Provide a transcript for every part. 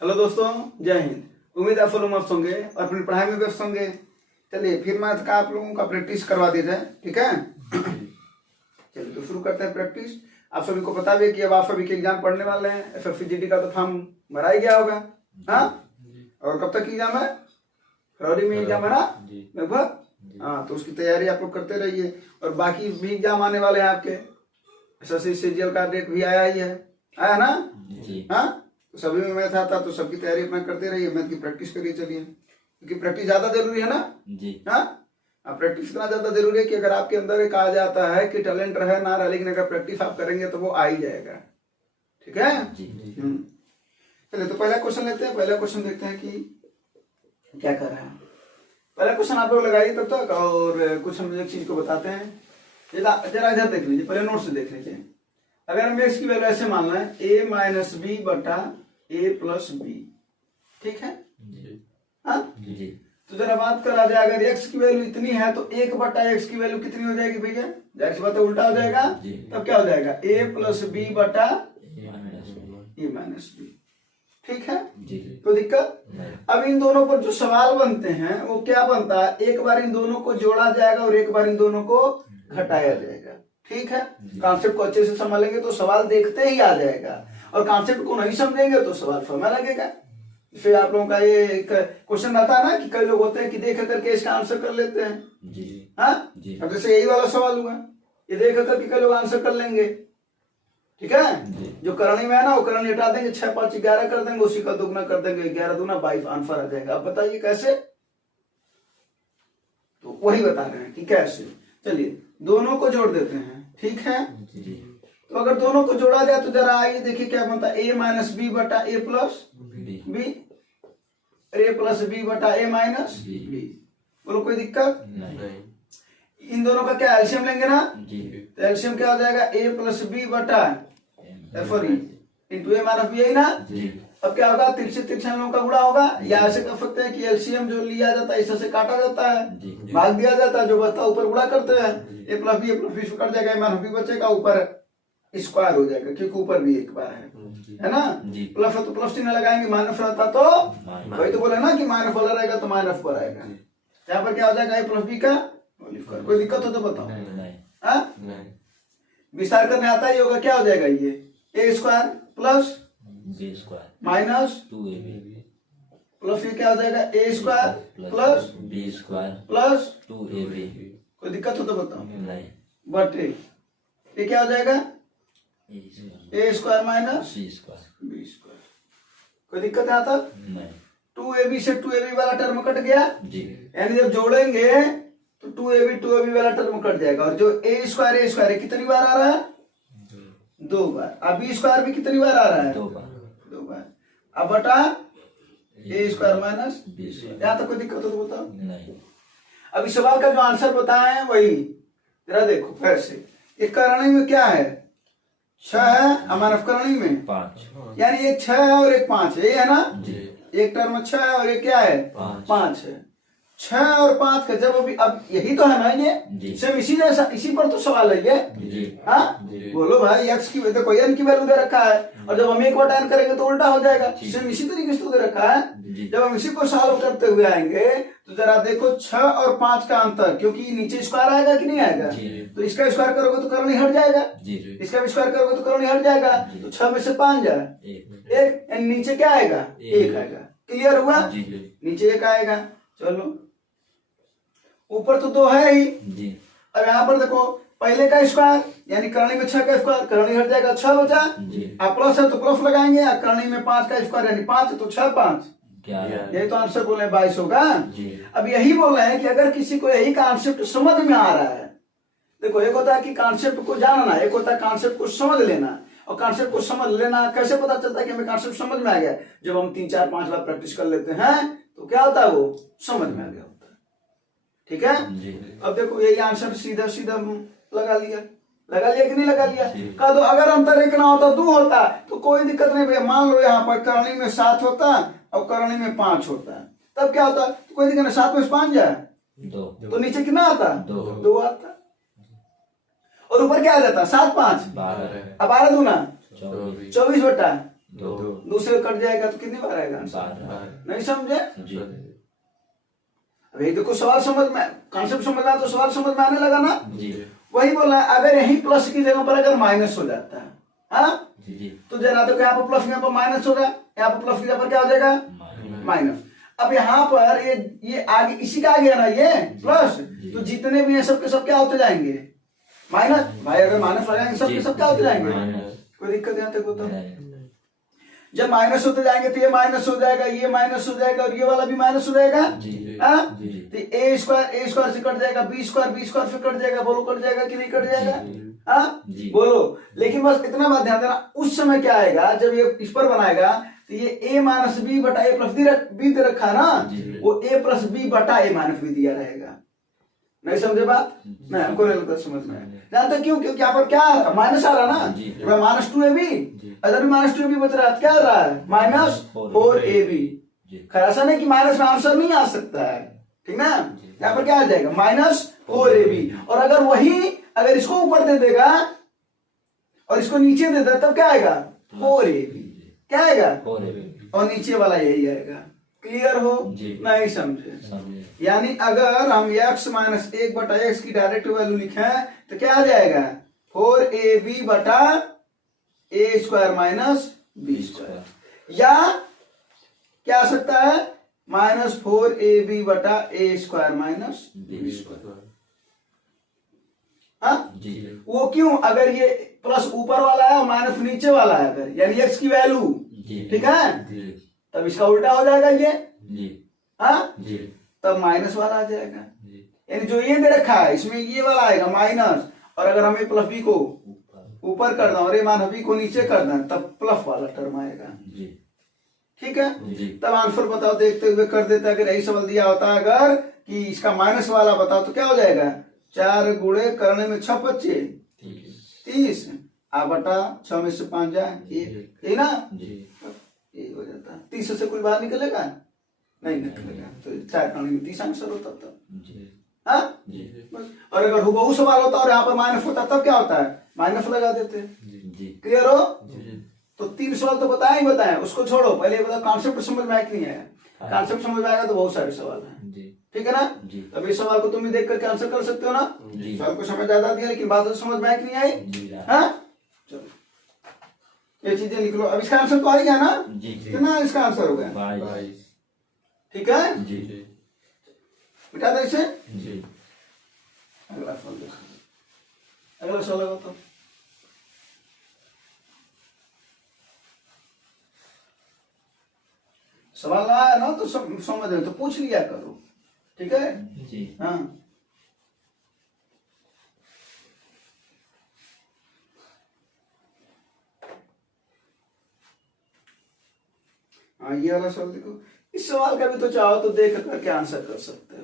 Hello दोस्तों, जय हिंद। उम्मीद है आप लोग मस्त होंगे और अपनी पढ़ाई में व्यस्त होंगे। चलिए फिर मैथ का आप लोगों का प्रैक्टिस करवा दिया जाए, ठीक है। चलिए तो शुरू करते हैं प्रैक्टिस। आप सभी को पता भी है कि अब आप सभी के एग्जाम पढ़ने वाले हैं। एफएफसीजीडी का तो फॉर्म भरा ही गया होगा, हाँ। और कब तक एग्जाम है? फरवरी में एग्जाम है ना लगभग, हाँ। तो उसकी तैयारी आप लोग करते रहिए। और बाकी भी एग्जाम आने वाले हैं आपके। एसएससी सीजीएल का डेट भी आया ही है, आया ना, हाँ। तो सभी में मैथ आता तो सबकी तैयारी अपना करते रहिए, मैथ की प्रैक्टिस करिए। चलिए, क्योंकि प्रैक्टिस ज्यादा जरूरी है ना जी, हाँ। प्रैक्टिस करना ज्यादा जरूरी है कि अगर आपके अंदर एक आ जाता है कि टैलेंट रहे ना रहे, लेकिन अगर प्रैक्टिस आप करेंगे तो वो आ ही जाएगा, ठीक है जी। चलिए तो पहला क्वेश्चन लेते हैं। पहला क्वेश्चन देखते हैं कि क्या कर रहा है। पहला क्वेश्चन आप लोग लगाइए तब तक, और कुछ हम एक चीज को बताते हैं। जरा इधर देख लीजिए, पहले नोट से देख लीजिए। अगर हमें एक्स की वैल्यू ऐसे मानना है a माइनस बी बटा a प्लस बी, ठीक है, हाँ जी। तो जरा बात करा जाए, अगर x की वैल्यू इतनी है तो 1 बटा x की वैल्यू कितनी हो जाएगी भैया? जाहिर सी बात है उल्टा हो जाएगा, तब क्या हो जाएगा? a प्लस बी बटा a माइनस बी, ठीक है जी। कोई दिक्कत? अब इन दोनों पर जो सवाल बनते हैं वो क्या बनता है? एक बार इन दोनों को जोड़ा जाएगा और एक बार इन दोनों को घटाया जाएगा, ठीक है। कॉन्सेप्ट को अच्छे से समझेंगे तो सवाल देखते ही आ जाएगा, और कॉन्सेप्ट को नहीं समझेंगे तो सवाल समय लगेगा। फिर आप लोगों का ये एक क्वेश्चन आता है ना कि कई लोग होते हैं कि देख करके इसका आंसर कर लेते हैं जी, हाँ। अब जैसे यही वाला सवाल हुआ, ये देख करके कई लोग आंसर कर लेंगे, ठीक है। जो करनी में है ना वो करनी हटा देंगे, 6 5 11 कर देंगे, उसी का दुगना कर देंगे, 11 दूना 22 आंसर आ जाएगा। अब बताइए कैसे? तो वही बता रहे हैं कि कैसे। चलिए दोनों को जोड़ देते हैं, ठीक है जी। तो अगर दोनों को जोड़ा जाए तो जरा आइए देखिए क्या बनता है। a माइनस बी बटा a plus b, a plus b बटा a माइनस बी। बोलो कोई दिक्कत नहीं। इन दोनों का क्या एलसीएम लेंगे ना जी। तो एलसीएम क्या हो जाएगा? a प्लस बी बटा sorry into a minus b, यही ना जी। अब क्या होगा? तिरछे तिरछे लोगों का गुणा होगा, या ऐसे कर सकते हैं कि एलसीएम जो लिया जाता है इससे काटा जाता है, भाग दिया जाता है, जो बचता है ऊपर गुणा करते हैं। a प्लस बी कट जाएगा, a माइनस बी बचेगा, ऊपर स्क्वायर हो जाएगा क्योंकि ऊपर भी एक बार है ना। प्लस तो प्लस चिन्ह लगाएंगे, माइनस रहता तो वही तो बोले ना कि माइनस वाला रहेगा तो माइनस पर आएगा। यहाँ पर क्या हो जाएगा? a प्लस बी का होल स्क्वायर। कोई दिक्कत हो तो बताओ, विस्तार करने आता ही होगा। क्या हो जाएगा? ये a square plus b square minus 2ab plus ये क्या हो जाएगा? a square plus b square plus 2ab। कोई दिक्कत हो तो बताओ नहीं। बट ये क्या हो जाएगा? a square minus b square. कोई दिक्कत है आता? नहीं। 2ab से 2ab वाला टर्म कट गया जी, यानी जब जोड़ेंगे तो 2ab वाला टर्म कट जाएगा। और जो a स्क्वायर कितनी बार आ रहा है? 2 बार। अब बी स्क्वायर भी कितनी बार आ रहा है? 2 बार। अब बटा a square minus b square. यहाँ तक कोई दिक्कत हो तो बताओ नहीं। अब इस सवाल का जो आंसर बताए हैं वही जरा देखो फिर से। एक करणी में क्या है? 6 है, हमारा करणी में 5, यानी एक 6 है और एक 5 है, ये है ना जी। एक टर्म 6 है और एक क्या है? 5 है। 6 और 5 का जब अभी अब यही तो है ना, ये सेम इसी जैसा, इसी पर तो सवाल है ये, हाँ। बोलो भाई x की देखो n की वैल्यू दे रखा है, और जब हम 1 बटा n करेंगे तो उल्टा हो जाएगा। सेम इसी तरीके से तो दे रखा है। जब हम इसी को सॉल्व करते हुए आएंगे तो जरा देखो 6 और 5 का अंतर, क्योंकि नीचे स्क्वायर आएगा कि नहीं आएगा? तो इसका स्क्वायर करोगे तो करनी हट जाएगा, इसका भी स्क्वायर करोगे तो करनी हट जाएगा। तो 6 में से 5 जाए 1, नीचे क्या आएगा? 1 आएगा। क्लियर हुआ? नीचे 1 आएगा। चलो ऊपर तो 2 है ही जी। अब यहाँ पर देखो पहले का स्क्वायर यानी करनी में 6 का स्क्वायर, करनी हट जाएगा, 6 बचा। अब प्लस है तो प्लस लगाएंगे, करनी में 5 का स्क्वायर यानी 5 तो 6 5 यही तो आंसर बोले 22 होगा। अब यही बोल रहे हैं कि अगर किसी को यही कॉन्सेप्ट समझ में आ रहा है, देखो एक होता है कि कॉन्सेप्ट को जानना, एक होता है कॉन्सेप्ट को समझ लेना। और कॉन्सेप्ट को समझ लेना कैसे पता चलता है कि हमें कॉन्सेप्ट समझ में आ गया? जब हम 3 4 5 बार प्रैक्टिस कर लेते हैं तो क्या होता है? वो समझ में आ गया होता है, ठीक है। अब देखो यही आंसर सीधा सीधा लगा लिया कि नहीं लगा लिया? कह दो अगर अंतर एक ना होता 2 होता तो कोई दिक्कत नहीं भैया। मान लो यहाँ पर करनी में 7 होता और करनी में 5 होता, तब क्या होता? तो कोई दिक्कत नहीं, 7 में 5 जाए 2, तो नीचे कितना आता? 2 आता। और ऊपर क्या आ जाता? 7 5 12, अब 12 दूना 24 बटा 2 से कट जाएगा तो कितनी बार आएगा आंसर? नहीं समझे? अभी देखो सवाल समझ में, कॉन्सेप्ट समझ में, तो सवाल समझ में आने लगा ना जी। वही बोला, अगर यही प्लस की जगह पर अगर माइनस हो जाता है, हाँ तो जना तो यहाँ पर प्लस, यहाँ पर माइनस होगा, यहाँ पर प्लस की जगह पर क्या हो जाएगा? माइनस। अब यहाँ पर ये आगे इसी का आ गया ना ये प्लस, तो जितने भी हैं सबके सब क्या होते जाएंगे? माइनस। भाई अगर माइनस लगाएंगे सबके सब क्या होते जाएंगे? कोई दिक्कत यहाँ तक होता है? जब माइनस होते जाएंगे तो ये माइनस हो जाएगा, ये माइनस हो जाएगा और ये वाला भी माइनस हो जाएगा। तो ए स्क्वायर से कट जाएगा, बी स्क्वायर से कट जाएगा। बोलो कट जाएगा कि नहीं कट जाएगा? बोलो। लेकिन बस इतना बात ध्यान देना, उस समय क्या आएगा जब ये इस पर बनाएगा तो ये a माइनस बी बटा ए प्लस बी दे रखा ना, वो a प्लस बी बटा ए माइनस बी दिया रहेगा। नहीं समझे बात? मैं हमको नहीं लगता समझ में। जानते क्यों? क्योंकि यहाँ पर क्या माइनस आ रहा ना, माइनस 2ab, अगर भी माइनस 2ab बच रहा है, क्या आ रहा है? Minus 4ab। ऐसा नहीं कि माइनस में आंसर नहीं आ सकता है, ठीक ना? यहाँ पर क्या आ जाएगा? Minus 4ab। और अगर वही अगर इसको ऊपर दे देगा और इसको नीचे दे देगा तब क्या आएगा? 4ab। क्या आएगा? 4ab। और नीचे वाला यही आएगा। क्लियर हो? नहीं समझे? यानी अगर हम x माइनस 1 बटा x की डायरेक्ट वैल्यू लिखें तो क्या आ जाएगा? 4ab बटा a square minus b square. या क्या आ सकता है? माइनस 4ab बटा a square minus b square. वो क्यों? अगर ये प्लस ऊपर वाला है और माइनस नीचे वाला है, अगर यानी x की वैल्यू, ठीक है, तब इसका उल्टा हो जाएगा ये, तब माइनस वाला आ जाएगा। यानी जो ये दे रखा है इसमें ये वाला आएगा माइनस, और अगर हमें प्लस बी को ऊपर कर दें और ये माइनस बी को नीचे कर दें तब प्लस वाला टर्म आएगा। ठीक है? तब आंसर बताओ, देखते हुए कर देते। अगर यही सवाल दिया होता अगर कि इसका माइनस वाला बताओ तो क्या हो जाएगा? 4 गुणे करने में 6 बच्चे 30, आ बटा 6 में से 5 जाए 1 ना, ये हो जाता है। 30 से कोई बाहर निकलेगा? नहीं निकलेगा। तो 4 करने में 30 आंसर होता था। और अगर हुबहू सवाल होता और यहाँ पर माइनस होता तब क्या होता है? माइनस लगा देते। क्लियर हो? तो 3 सवाल तो बताया ही बताया, उसको छोड़ो, पहले बता कॉन्सेप्ट समझ में आया कि नहीं आया? कॉन्सेप्ट समझ में आएगा तो बहुत सारे सवाल हैं, ठीक है ना? अब इस सवाल को तुम भी देख करके आंसर कर सकते हो ना? सवाल को समझ ज्यादा दिया लेकिन बात तो समझ में आया कि नहीं आई? हाँ चलो ये चीजें लिख लो। अब इसका आंसर तो आ गया ना? कितना इसका आंसर हो गया? ठीक है, बिठा दो इसे। अगला सवाल देखो, अगला सवाल लगा तो सवाल आया ना तो समझ रहे तो पूछ लिया करो, ठीक है जी। हाँ ये वाला सवाल देखो। इस सवाल का भी तो चाहो तो देख करके आंसर कर सकते हो,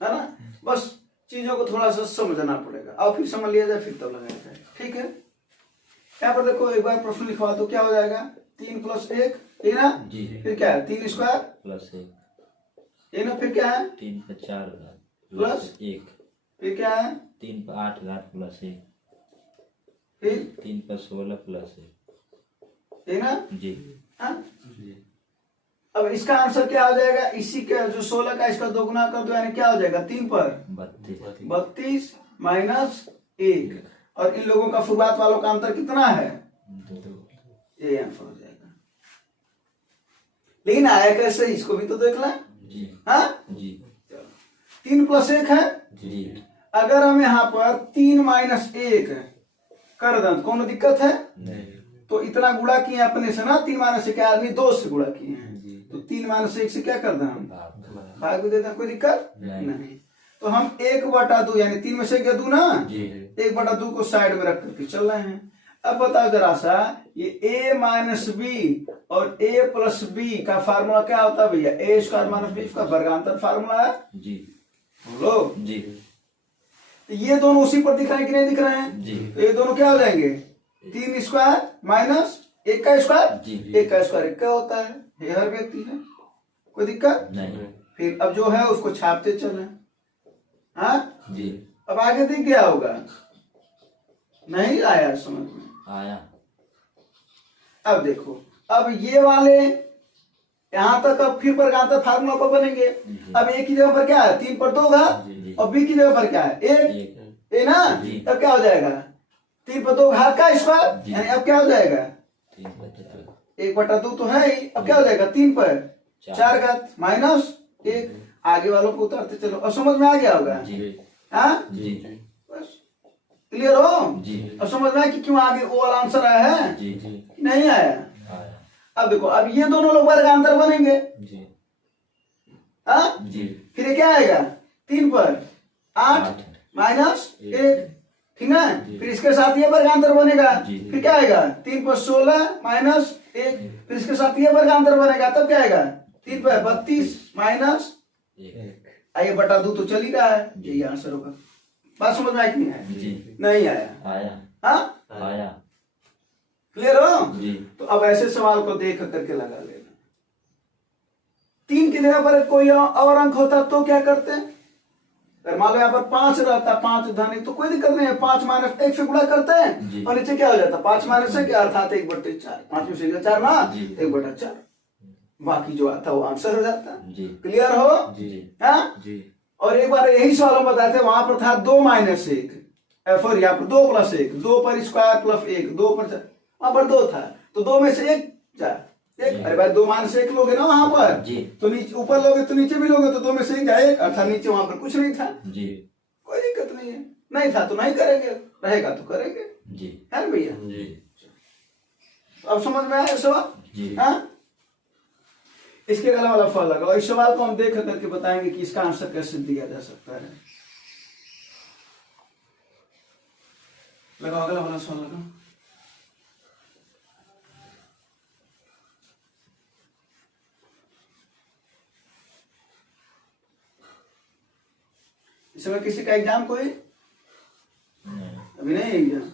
है ना? बस चीजों को थोड़ा सा समझना पड़ेगा, और फिर समझ लिया जाए फिर तब लगाया जाए, ठीक है? यहाँ पर देखो एक बार प्रश्न लिखवा दो, क्या हो जाएगा? 3 + 1, ये ना जी। फिर क्या है? 3 स्क्वायर प्लस 1, ये ना, फिर क्या है? 3 + 4 प्लस 1, फिर क्या है? 3 + 8 प्लस 1, फिर 3 + 16 प्लस 1, ये ना जी। हाँ अब इसका आंसर क्या हो जाएगा? इसी का जो 16 का इसका दोगुना कर दो, यानी क्या हो जाएगा? 3 पर 32 माइनस 1, और इन लोगों का शुरुआत वालों का अंतर कितना है? 2। ये आंसर हो जाएगा। लेकिन आया कैसे, इसको भी तो देख लें। हाँ जी, 3 + 1 है जी। अगर हम यहाँ पर 3 - 1 कर दें तो कौन दिक्कत है? नहीं। तो इतना गुणा किए अपने से ना, 3 - 1 आदमी 2 से गुणा किए हैं, तो 3 - 1 से क्या कर दें हम? भाग भी देते हैं, कोई दिक्कत नहीं। तो हम 1/2 यानी 3 में से क्या 2 ना, 1/2 को साइड में रख करके चल रहे हैं। अब बताओ जरा सा, ये a माइनस बी और a प्लस बी का फार्मूला क्या होता है भैया? a स्क्वायर माइनस बी का वर्गांतर फार्मूला है जी, बोलो जी। तो ये दोनों उसी पर दिख रहे हैं कि नहीं दिख रहे हैं जी? तो ये दोनों क्या हो जाएंगे? 3 स्क्वायर माइनस 1 का स्क्वायर जी। 1 का स्क्वायर 1 का होता है, ये हर व्यक्ति है, कोई दिक्कत नहीं। फिर अब जो है उसको छापते चले। हाँ जी। अब आगे दिख गया होगा? नहीं आया समझ में? आया। अब देखो अब ये वाले यहाँ तक अब फिर वर्गांतर फार्मूला पर बनेंगे। अब ए की जगह पर क्या है 3 पर 2 घात और बी की जगह पर क्या है 1 ए ना। तब क्या हो जाएगा 3 पर 2 घात का स्क्वायर, यानी अब क्या हो जाएगा 1/2 तो है ही। अब क्या हो जाएगा 3 पर 4 घात माइनस 1। आगे वालों को उतारते चलो। अब समझ में आ गया होगा। हाँ बस क्लियर हो। अब समझ में आया कि क्यों आगे वो वाला आंसर आया है। नहीं आया। अब देखो अब ये दोनों लोग वर्गांतर बनेंगे। हाँ फिर क्या आएगा 3 पर 8 माइनस 1, ठीक है। फिर इसके साथ ये वर्गांतर बनेगा। फिर क्या आएगा 3 पर 16 माइनस 1। फिर इसके साथ ये वर्गांतर बनेगा। तब क्या आएगा 3 पर 32 माइनस 1 बटा 2 तो चल ही रहा है। यही आंसर होगा। बात समझ में आई कि नहीं आया? नहीं आया। हाँ आया। क्लियर हो। तो अब ऐसे सवाल को देख करके लगा लेना। 3 की जगह पर कोई और अंक होता तो क्या करते हैं। अगर मान लो यहाँ पर 5 रहता, 5 धन तो कोई दिक्कत नहीं है, 5 माइनस 1 से गुणा करते हैं और नीचे क्या हो जाता 5 माइनस 1 अर्थात 1/4। 5 में से 4 ना 1/4, बाकी जो आता वो आंसर हो जाता। क्लियर हो। हाँ और एक बार यही सवाल हम बताए थे, वहां पर था 2 माइनस 1 सॉरी यहाँ पर 2 प्लस 1, 2 पर स्क्वायर प्लस 1, 2 पर 4, वहां पर 2 था तो 2 में से 1 4 1। अरे भाई 2 माइनस 1 लोगे ना वहां पर तो नीचे ऊपर लोगे तो नीचे भी लोगे तो 2 में से 1 जाए अर्थात नीचे वहां पर कुछ नहीं था। कोई दिक्कत नहीं है। नहीं था तो नहीं करेंगे, रहेगा तो करेंगे। है ना भैया। अब समझ में आया सवाल। हाँ इसके अगला वाला फल लगा और इस सवाल को हम देख करके बताएंगे कि इसका आंसर कैसे दिया जा सकता है। लगाओ अगला वाला सवाल लगाओ। इस समय किसी का एग्जाम कोई अभी नहीं एग्जाम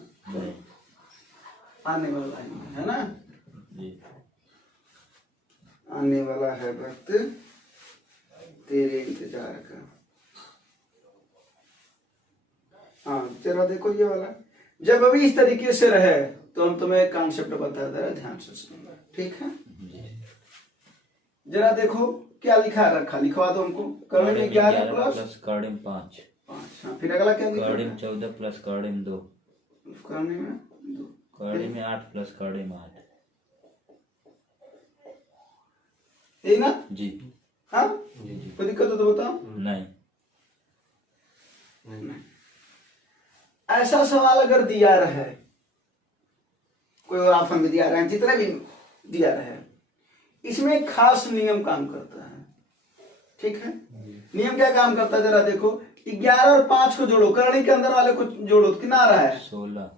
आने वाला है ना। आने वाला है वक्त तेरे इंतजार का। हाँ तेरा देखो ये वाला जब अभी इस तरीके से रहे तो हम तुम्हें कॉन्सेप्ट बता दे रहे, ध्यान से सुनना ठीक है। जरा देखो क्या लिखा रखा, लिखवा दो हमको। कर्णिम 11 प्लस कर्णिम 5। हाँ फिर अगला क्या लिखा कर्णिम 14 प्लस कर्णिम 2। कर्णिम में 2, कर्णिम 8 प्लस कर्णिम 8। यही ना। हाँ जी। कोई दिक्कत हो तो बताओ। नहीं। ऐसा सवाल अगर दिया रहे, कोई और ऑप्शन में दिया रहे, जितना भी दिया रहे, इसमें एक खास नियम काम करता है। ठीक है नियम क्या काम करता है जरा देखो। 11 और 5 को जोड़ो, करणी के अंदर वाले को जोड़ो तो कितना आ रहा है 16।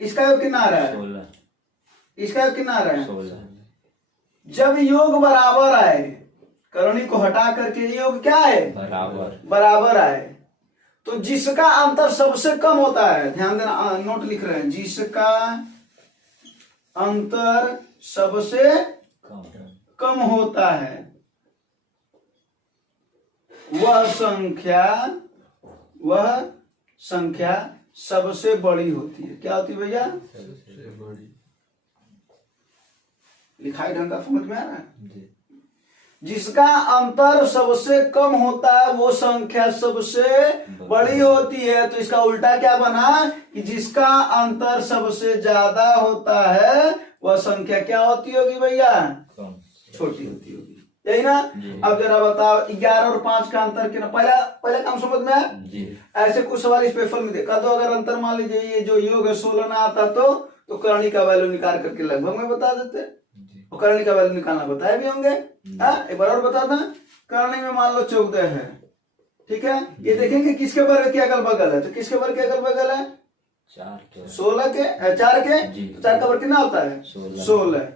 इसका योग कितना आ रहा है 16। इसका योग कितना आ रहा है 16। जब योग बराबर आए, करणी को हटा करके योग क्या है बराबर आए, तो जिसका अंतर सबसे कम होता है, ध्यान देना नोट लिख रहे हैं, जिसका अंतर सबसे कम होता है वह संख्या सबसे बड़ी होती है। क्या होती है भैया सबसे बड़ी। लिखाई ढंग का समझ में आ रहा है। जिसका अंतर सबसे कम होता है वो संख्या सबसे बड़ी होती है। तो इसका उल्टा क्या बना कि जिसका अंतर सबसे ज्यादा होता है वह संख्या क्या होती होगी भैया छोटी होती होगी। यही ना। अब जरा बताओ 11 और 5 का अंतर कितना, पहला काम समझ में आया। ऐसे कुछ सवाल स्पेशल में देखा तो अगर अंतर मान लीजिए ये जो योग है 16 ना आता तो करणी का वैल्यू निकाल करके लगभग में बता देते, और करणी का वैल्यू निकालना बताए भी होंगे। एक बार और बता दें, करणी में मान लो 14 है, ठीक है। ये देखेंगे किसके वर्ग के अगल बगल है, तो किसके वर्ग के अगल बगल है 16 के 4 के, तो 4 का वर्ग कितना होता है 16।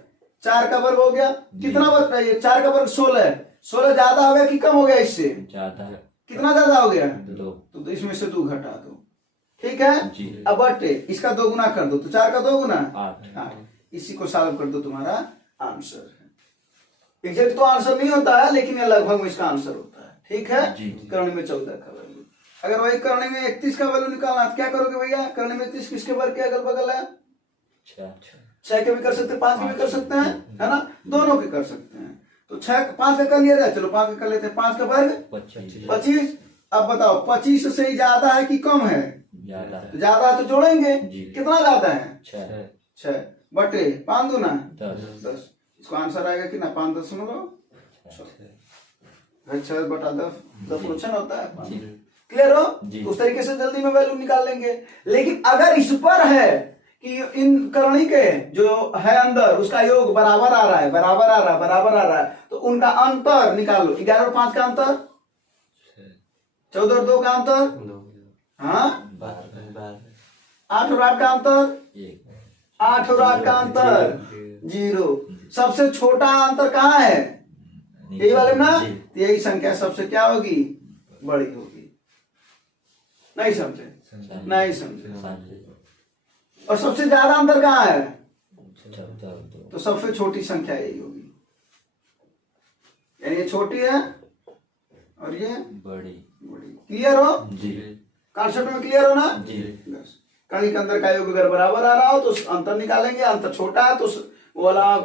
4 का वर्ग हो गया कितना वर्ग है ये 4 का वर्ग 16 है। 16 ज्यादा हो गया कि कम हो गया, इससे ज्यादा है। कितना ज्यादा हो गया 2, तो इसमें से 2 घटा दो, ठीक है। अब बटे इसका 2 गुना कर दो, तो 4 का 2 गुना 8। इसी को सॉल्व कर दो, तुम्हारा आंसर है। एग्जैक्ट तो आंसर नहीं होता है लेकिन ये लगभग में इसका आंसर होता है, ठीक है। करणी में 14 का वैल्यू, अगर वही करणी में 31 का वैल्यू निकालना तो क्या करोगे भैया, करणी में 31 किसके वर्ग के अगल बगल है 6 के भी कर सकते हैं, 5 के भी कर सकते हैं, है ना, दोनों के कर सकते हैं। तो 6 5 का कर लिया जाए, चलो 5 का कर लेते हैं। 5 का वर्ग 25। अब बताओ 25 से ज्यादा है कि कम है? ज्यादा है। ज्यादा है तो जोड़ेंगे, जी। कितना ज्यादा है? 6 बटे 5 दूना 10 10। इसको आंसर आएगा कि ना 5 6 बटा 10, 10 होता है। क्लियर हो? जी। उस तरीके से जल्दी में वैल्यू निकाल लेंगे। लेकिन अगर इस पर है कि इन करणी के जो है अंदर उसका योग बराबर आ रहा है, बराबर आ रहा है, बराबर आ रहा है, तो उनका अंतर निकालो। 11 और 5 का अंतर, 14 और 2 का अंतर, हाँ, 8 और 8 का अंतर, 8 और 8 का अंतर 0। सबसे छोटा अंतर कहाँ है? यही वाले ना। तो यही संख्या सबसे क्या होगी? बड़ी होगी। नहीं समझे? नहीं समझे। और सबसे ज्यादा अंतर कहाँ है? तो सबसे छोटी संख्या यही होगी। यानी ये छोटी है और ये बड़ी। क्लियर हो? जी। कॉन्सेप्ट में क्लियर हो ना? जी। बस कणी के अंदर का योग अगर बराबर आ रहा हो तो अंतर निकालेंगे। अंतर छोटा है तो वो वाला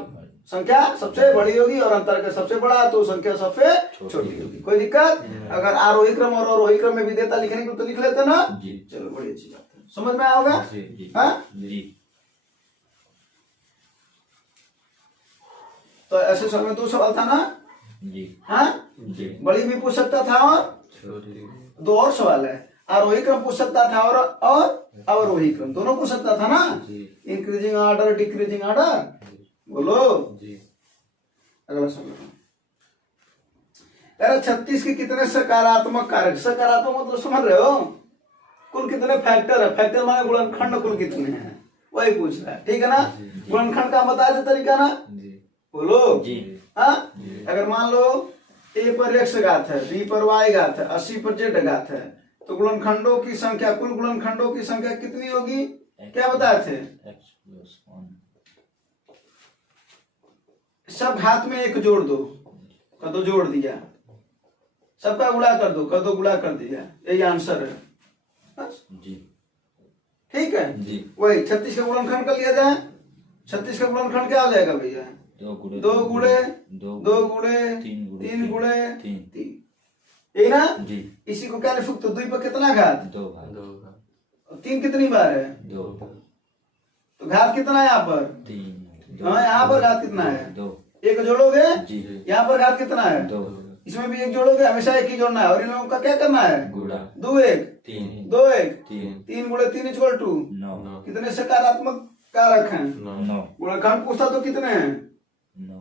संख्या सबसे बड़ी होगी, और अंतर का सबसे बड़ा है तो संख्या सबसे छोटी होगी। कोई दिक्कत? अगर आरोही क्रम और अवरोही क्रम में भी देता लिखने को तो लिख लेते ना। जी। चलो बड़ी अच्छी बात है, समझ में आओगे? हाँ जी। तो ऐसे समय में 2 सवाल था ना जी। हाँ जी। बड़ी भी पूछ सकता था और 2 और सवाल है। आरोही क्रम पूछ सकता था और अवरोही क्रम दोनों पूछ सकता था ना। इंक्रीजिंग ऑर्डर डिक्रीजिंग ऑर्डर, बोलो जी। अगला सवाल। 36 के कितने सकारात्मक कारक? सकारात्मक मतलब समझ रहे हो? कुल कितने फैक्टर है? फैक्टर माने गुणनखंड कुल कितने हैं, वही पूछ रहा है। ठीक है ना? गुणनखंड का बता दे तरीका ना, बोलो जी। हाँ। अगर मान लो a पर x घात है, b पर y घात है, 80 पर z घात है, तो गुणनखंडों की संख्या, कुल गुणनखंडों की संख्या कितनी होगी? क्या बताए थे? सब घात में 1 जोड़ दो, कर दो, जोड़ दिया। सबका गुणा कर दो, कर दो, गुणा कर दिया। यही आंसर है बस। जी। ठीक है जी। वही 36 का गुणनखंड कर लिया जाए। 36 का गुणनखंड क्या हो जाएगा भैया? 2 गुणे 2 गुणे 3 गुणे 3। यही ना? जी। इसी को क्या लिख सकते हो? 2 पर कितना घात? 2 3 कितनी बार है? 2। तो घात कितना है यहाँ पर? 3। हाँ यहाँ पर घात कितना है? 2। 1 जोड़ोगे, जी। यहाँ पर घात कितना है? 2। इसमें भी 1 जोड़ोगे, हमेशा 1 ही जोड़ना है। और इन लोगों का क्या करना है? गुणा। 2 1 3 2 1 3 3 गुणे 3 इक्वल टू 9। कितने सकारात्मक कारक हैं? 9। गुणनखंड पूछता तो कितने हैं? 9।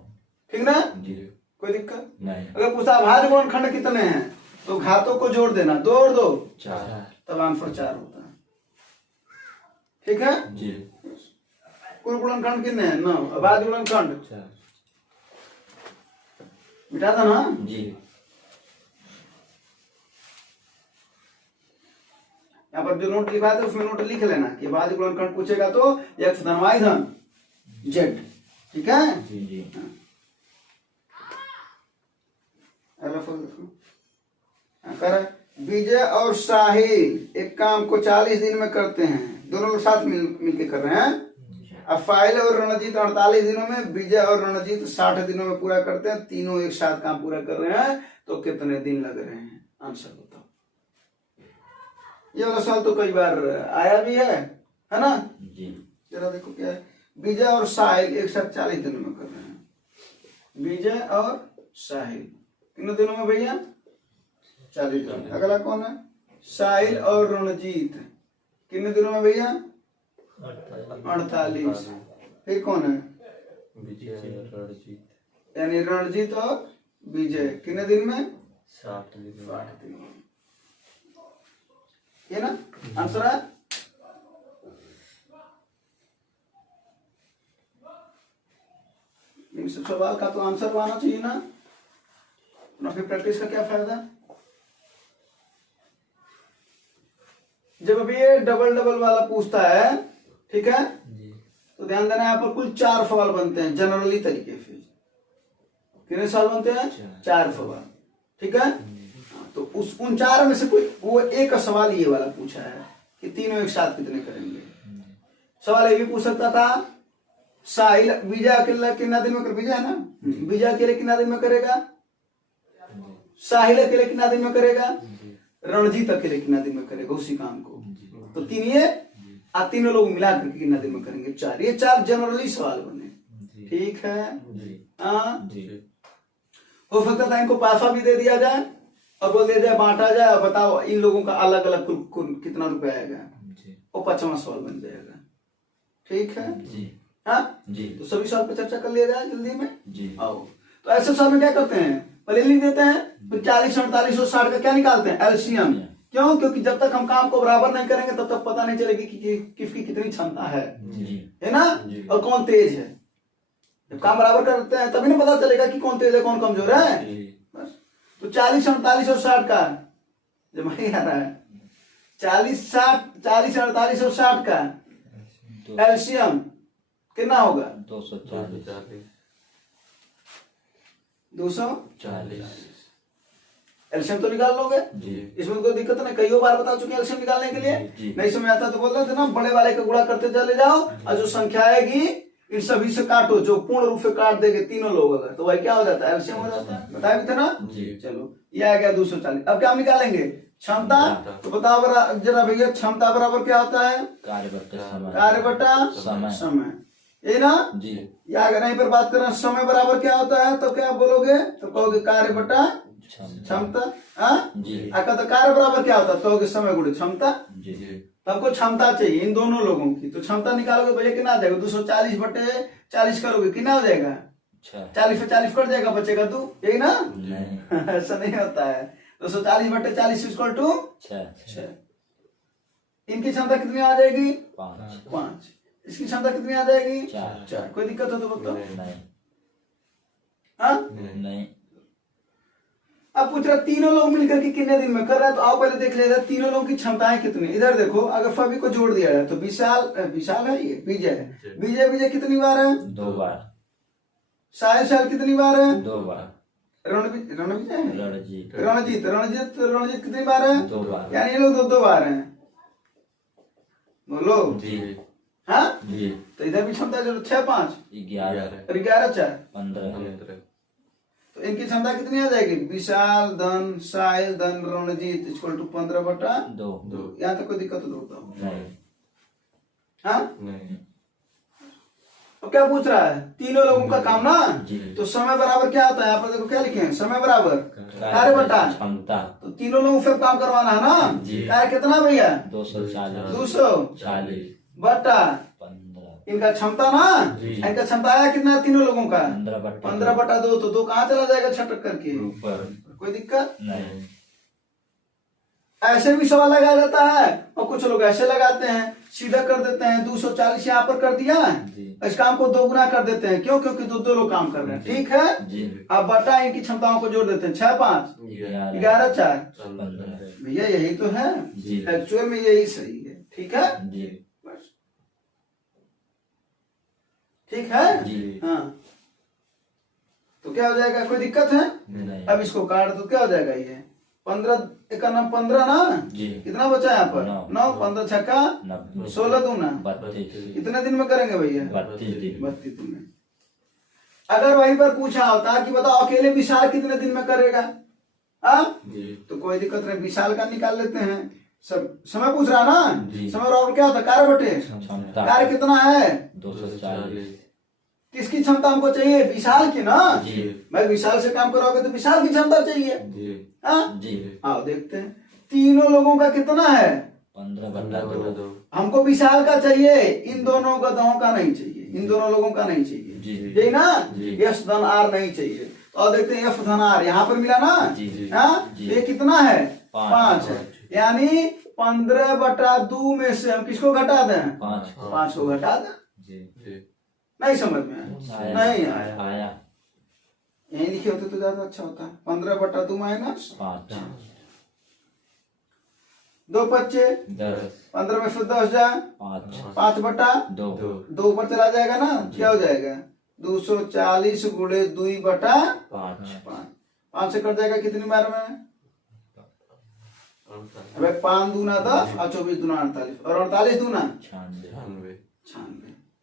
ठीक ना? जी। कोई दिक्कत नहीं। अगर पूछता भाज्य गुणनखंड कितने हैं तो घातों को जोड़ देना, 2 और 2 4। तब आंसर 4 होता है। ठीक है? जी। कुल गुणनखंड कितने हैं? 9। अभाज्य गुणनखंड 4। मिटा था ना? जी। यहाँ पर जो नोट लिखा था उसमें नोट लिख लेना कि अभाज्य गुणनखंड पूछेगा तो x धन y धन z। ठीक है? जी। जी। कर विजय और साहिल एक काम को 40 दिन में करते हैं, दोनों लोग साथ मिलके कर रहे हैं। अब फाइल और रणजीत 48 दिनों में, विजय और रणजीत 60 दिनों में पूरा करते हैं। तीनों एक साथ काम पूरा कर रहे हैं तो कितने दिन लग रहे हैं? आंसर बताओ। ये वाला सवाल तो कई बार आया भी है ना? जी। जरा देखो क्या है। विजय और साहिल एक साथ 40 दिनों में कर रहे हैं। विजय और साहिल कितने दिनों में भैया? 40 दिनों में। अगला कौन है? साहिल और रणजीत कितने दिनों में भैया? 48। फिर कौन है? यानी रणजीत और विजय कितने दिन में? 60 दिन में। ये ना आंसर है। इन सब सवाल का तो आंसर आना चाहिए ना, फिर प्रैक्टिस का क्या फायदा? जब अभी ये डबल डबल वाला पूछता है, ठीक है, तो ध्यान देना यहाँ पर कुल 4 सवाल बनते हैं जनरली तरीके से। कितने सवाल बनते हैं? 4 सवाल। ठीक है? तो उन 4 में से कोई वो एक सवाल ये वाला पूछा है कि तीनों एक साथ कितने करेंगे। सवाल ये भी पूछ सकता था साहिल विजय अकेला कितना दिन में कर, विजय है ना, विजय अकेले कितना दिन में करेगा, साहिल अकेले कितना दिन में करेगा, रणजीत अकेले कितना दिन में करेगा उसी काम को। तो तीन ये तीनों लोग मिला करके कितना दिन में करेंगे, 4। ये 4 जनरली सवाल बने, ठीक है। हाँ, हो सकता था इनको पासा भी दे दिया जाए और बोल दिया जाए बांटा जाए और बताओ इन लोगों का अलग अलग कुल कितना रुपया आएगा, वो 5वां सवाल बन जाएगा, ठीक है जी। हाँ जी, तो सभी सवाल पे चर्चा कर लिया जाए जल्दी में जी। आओ, तो ऐसे सवाल में क्या करते हैं, पहले लिख देते हैं, तो 40, 48 और 60 का क्या निकालते हैं, एलसीएम। क्यों, क्योंकि जब तक हम काम को बराबर नहीं करेंगे तब तक पता नहीं चलेगी कि किसकी कितनी क्षमता है ना, और कौन तेज है। जब काम बराबर करते हैं तभी ना पता चलेगा कि कौन तेज है कौन कमजोर है। बस, तो 40, 48 और 60 का जब नहीं आ रहा है, 40, 48 और 60 का एलसीएम कितना होगा, 240। एलसीएम तो निकाल लोगे जी, इसमें कोई दिक्कत नहीं, कई बार बता चुके एलसीएम निकालने के लिए। नहीं समझ आता तो बोल रहे थे ना, बड़े वाले का गुणा करते चले जाओ और जो संख्या आएगी इन सभी से काटो, जो पूर्ण रूप से काट देंगे तीनों लोग अगर, तो वही क्या हो जाता है, एलसीएम हो जाता है, बताया भी थे ना जी। चलो ये आ गया 240। अब क्या निकालेंगे, क्षमता। तो बताओ जरा भैया, क्षमता बराबर क्या होता है, कार्य बटा समय, ये ना जी। या अगर यहीं पर बात करें समय बराबर क्या होता है, तो क्या बोलोगे, तो कहोगे कार्य बटा क्षमता। अगर तो कार्य बराबर क्या होता है, तो समय गुणे क्षमता। तो हमको क्षमता चाहिए इन दोनों लोगों की, तो क्षमता निकालोगे भैया कितना आ जाएगा, 240 बटे 40 करोगे कितना हो जाएगा, 40 से 40 कट जाएगा, बचेगा 2, यही ना। ऐसा नहीं होता है, 240 बटे 40 इक्वल टू 6। इनकी क्षमता कितनी आ जाएगी, 5। इसकी क्षमता कितनी आ जाएगी, 4। कोई दिक्कत हो तो बताओ। नहीं। अब पूछ रहा तीनों लोग मिलकर के कितने दिन में कर रहा है, तो आओ पहले देख लेगा तीनों लोगों की क्षमताएं कितनी। इधर देखो, अगर सभी को जोड़ दिया जाए तो विशाल है, ये विजय है, विजय कितनी बार है, 2 बार। साहिल कितनी बार है, 2 बार। रणजीत कितनी बार है, 2 बार। यानी ये लोग 2 बार हैं, बोलो जी। हाँ जी, तो इधर भी क्षमता जो 6, 5, 11, 4, 15। तो इनकी क्षमता कितनी आ जाएगी, विशाल धन साहिल धन रणजीत इक्वल टू 15 बटा 2। यहाँ तक कोई दिक्कत तो होता है, हाँ नहीं। तो क्या पूछ रहा है, तीनों लोगों का काम ना, तो समय बराबर क्या होता है, यहाँ पर देखो क्या लिखे हैं, समय बराबर कार्य बटा क्षमता। तो तीनों लोगों से काम करवाना है ना, कार्य कितना भैया, 240 बटा 15। इनका क्षमता ना, इनका क्षमता आया कितना, तीनों लोगों का 15 बटा 2। तो 2 कहाँ चला जाएगा छटक करके ऊपर, कोई दिक्कत नहीं। ऐसे भी सवाल लगाया जाता है और कुछ लोग ऐसे लगाते हैं, सीधा कर देते हैं, 240 यहाँ पर कर दिया, इस काम को 2 गुना कर देते हैं, क्यों, क्योंकि 2 लोग काम कर रहे हैं, ठीक है। अब बटा इनकी क्षमताओं को जोड़ देते हैं, 6, 5, 11, 4, 15। भैया यही तो है, एक्चुअल में यही सही है, ठीक है बस, ठीक है हाँ। तो क्या हो जाएगा, कोई दिक्कत है नहीं। अब इसको काट दो, क्या हो जाएगा, ये 15 का नाम 15 ना जी। कितना बचा यहाँ पर, 9, 15 छक्का 16 दूना 32। कितने दिन में करेंगे भैया, 32 दिन में। अगर वहीं पर पूछा होता कि बताओ अकेले विशाल कितने दिन में करेगा, तो कोई दिक्कत नहीं, विशाल का निकाल लेते हैं। सब समय पूछ रहा ना, समय बराबर क्या होता है, कार्य बटे कार्य कितना है, 240। किसकी क्षमता हमको चाहिए, विशाल की ना जी। मैं विशाल से काम कराओगे तो विशाल की क्षमता चाहिए जी। आओ देखते हैं, तीनों लोगों का कितना है, 15 बटा 2। हमको विशाल का चाहिए, इन दोनों का का नहीं चाहिए, इन दोनों लोगों का नहीं चाहिए जी ना, यश धन आर नहीं चाहिए। तो देखते हैं, यश धन आर यहाँ पर मिला ना, ये कितना है, 5 है, यानी 15 बटा 2 में से हम किसको घटा दें, 5 को घटा दें। नहीं समझ में नहीं आया, यही लिखे होते तो ज्यादा अच्छा होता है। 15 बटा 2 माइनस 5, 2 बच्चे 10, 15 में से 10 जाए 5 बटा 2 ऊपर चला जाएगा ना, क्या हो जाएगा, 240 गुणे 2 बटा 5 से कट जाएगा कितनी बार में, अब 5 दूना 10 और 24 दूना 48 और 48 दूना 96।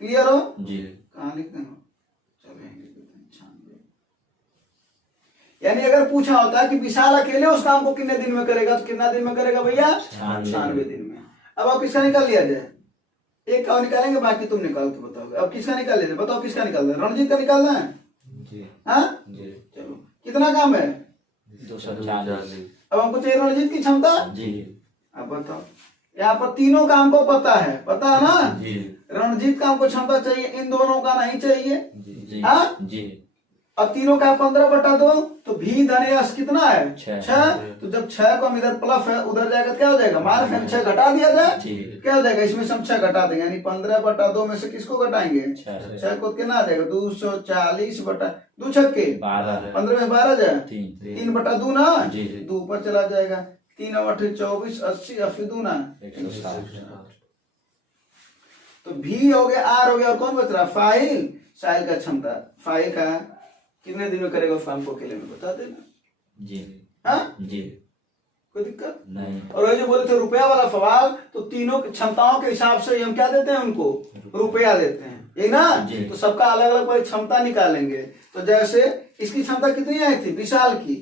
क्लियर हो जी। कहाँ लिख देना, चलो यहीं लिख देते हैं 96। यानी अगर पूछा होता है कि विशाल अकेले उस काम को कितने दिन में करेगा, तो कितना दिन में करेगा भैया, 96 दिन में। अब आप किसका निकाल लिया जाए, एक का निकालेंगे, बाकी तुम निकाल के बताओगे। अब किसका निकाल लिया, बताओ किसका निकालना है, रणजीत का निकालना है जी। हाँ चलो, कितना काम है, 240। अब हमको चाहिए रणजीत की क्षमता जी। अब बताओ, यहाँ पर तीनों का हमको पता है ना जी। रणजीत का हमको क्षमता चाहिए, इन दोनों का नहीं चाहिए जी। हाँ जी। अब तीनों का 15/2, तो भी धन यश कितना है, 6। 6। तो जब 6 को हम इधर प्लस है उधर जाएगा, क्या हो जाएगा, माइनस है, 6 घटा दिया जाए, जी। क्या हो जाएगा, इसमें से हम 6 घटा देंगे, यानी 15/2 में से किसको घटाएंगे, 6 को, कितना आ जाएगा, 240/2 छक्के 12। 15 में 12 जाए, 3 3/2 ना, जी। 2 ऊपर चला जाएगा, 3 और 8 24, 80, 80 2 ना 160। तो भी हो गया, आर हो गया, और कौन बच रहा, फाइल। साहिल का क्षमता, फाइल का कितने दिन में करेगा उस काम को अकेले में, बता देना जी। हाँ जी। कोई दिक्कत नहीं। और वो जो बोले थे रुपया वाला सवाल, तो तीनों की क्षमताओं के हिसाब से हम क्या देते हैं उनको, रुपया देते हैं, यही ना जी। तो सबका अलग अलग कोई क्षमता निकालेंगे। तो जैसे इसकी क्षमता कितनी आई थी विशाल की,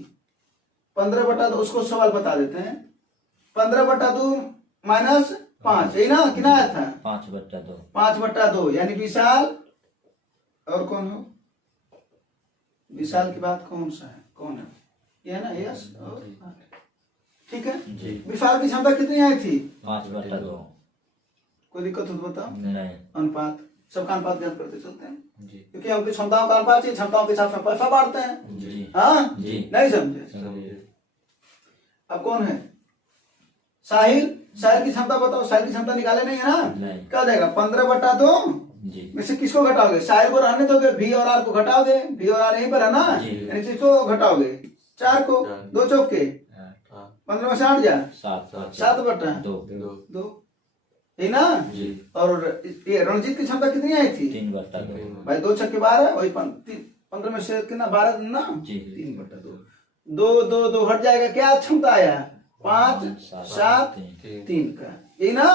15/2, उसको सवाल बता देते हैं, 15/2 माइनस 5, यही ना, कितना आया था, 5/2। 5/2, यानी विशाल और कौन हो, विशाल की बात कौन सा है, कौन है, ये ना, यस और ठीक है जी। विशाल की क्षमता कितनी आई थी, 5/2। कोई दिक्कत हो तो बताओ, नहीं। अनुपात, सबका अनुपात ज्ञात करते चलते हैं, जी। क्योंकि हमकी क्षमताओं का अनुपात चाहिए, क्षमताओं के हिसाब से पैसा बांटते हैं, जी। हाँ जी। नहीं समझे। अब कौन है, साहिल, साहिल की क्षमता बताओ, साहिल की क्षमता निकाले नहीं है ना, नहीं। क्या देगा, 15/2 जी। में से किसको घटाओगे, साहिल को रहने दोगे, भी और आर को घटाओगे, भी और आर यहीं पर है ना, जी। यानी किसको घटाओगे, 4 को, 2 चौके 15 में से 8 जा 7/2, यही ना जी। और ये रणजीत की क्षमता कितनी आई थी, 3/2। भाई 2 छक्के 12, वही 15 में से कितना, 12 ना जी। 3/2, 2 हट जाएगा, क्या क्षमता आया, 5 7 3 का, यही ना।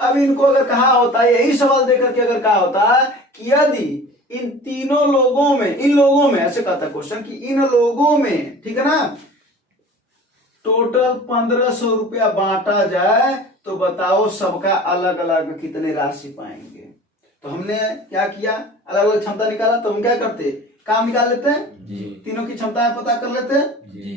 अब इनको अगर कहा होता है, यही सवाल देकर के अगर कहा होता है कि यदि इन तीनों लोगों में, इन लोगों में, ऐसे कहता क्वेश्चन कि इन लोगों में, ठीक है ना, टोटल 1500 रुपया बांटा जाए, तो बताओ सबका अलग अलग कितने राशि पाएंगे। तो हमने क्या किया, अलग अलग क्षमता निकाला, तो हम क्या करते, काम निकाल लेते हैं, तीनों की क्षमताएं पता कर लेते हैं,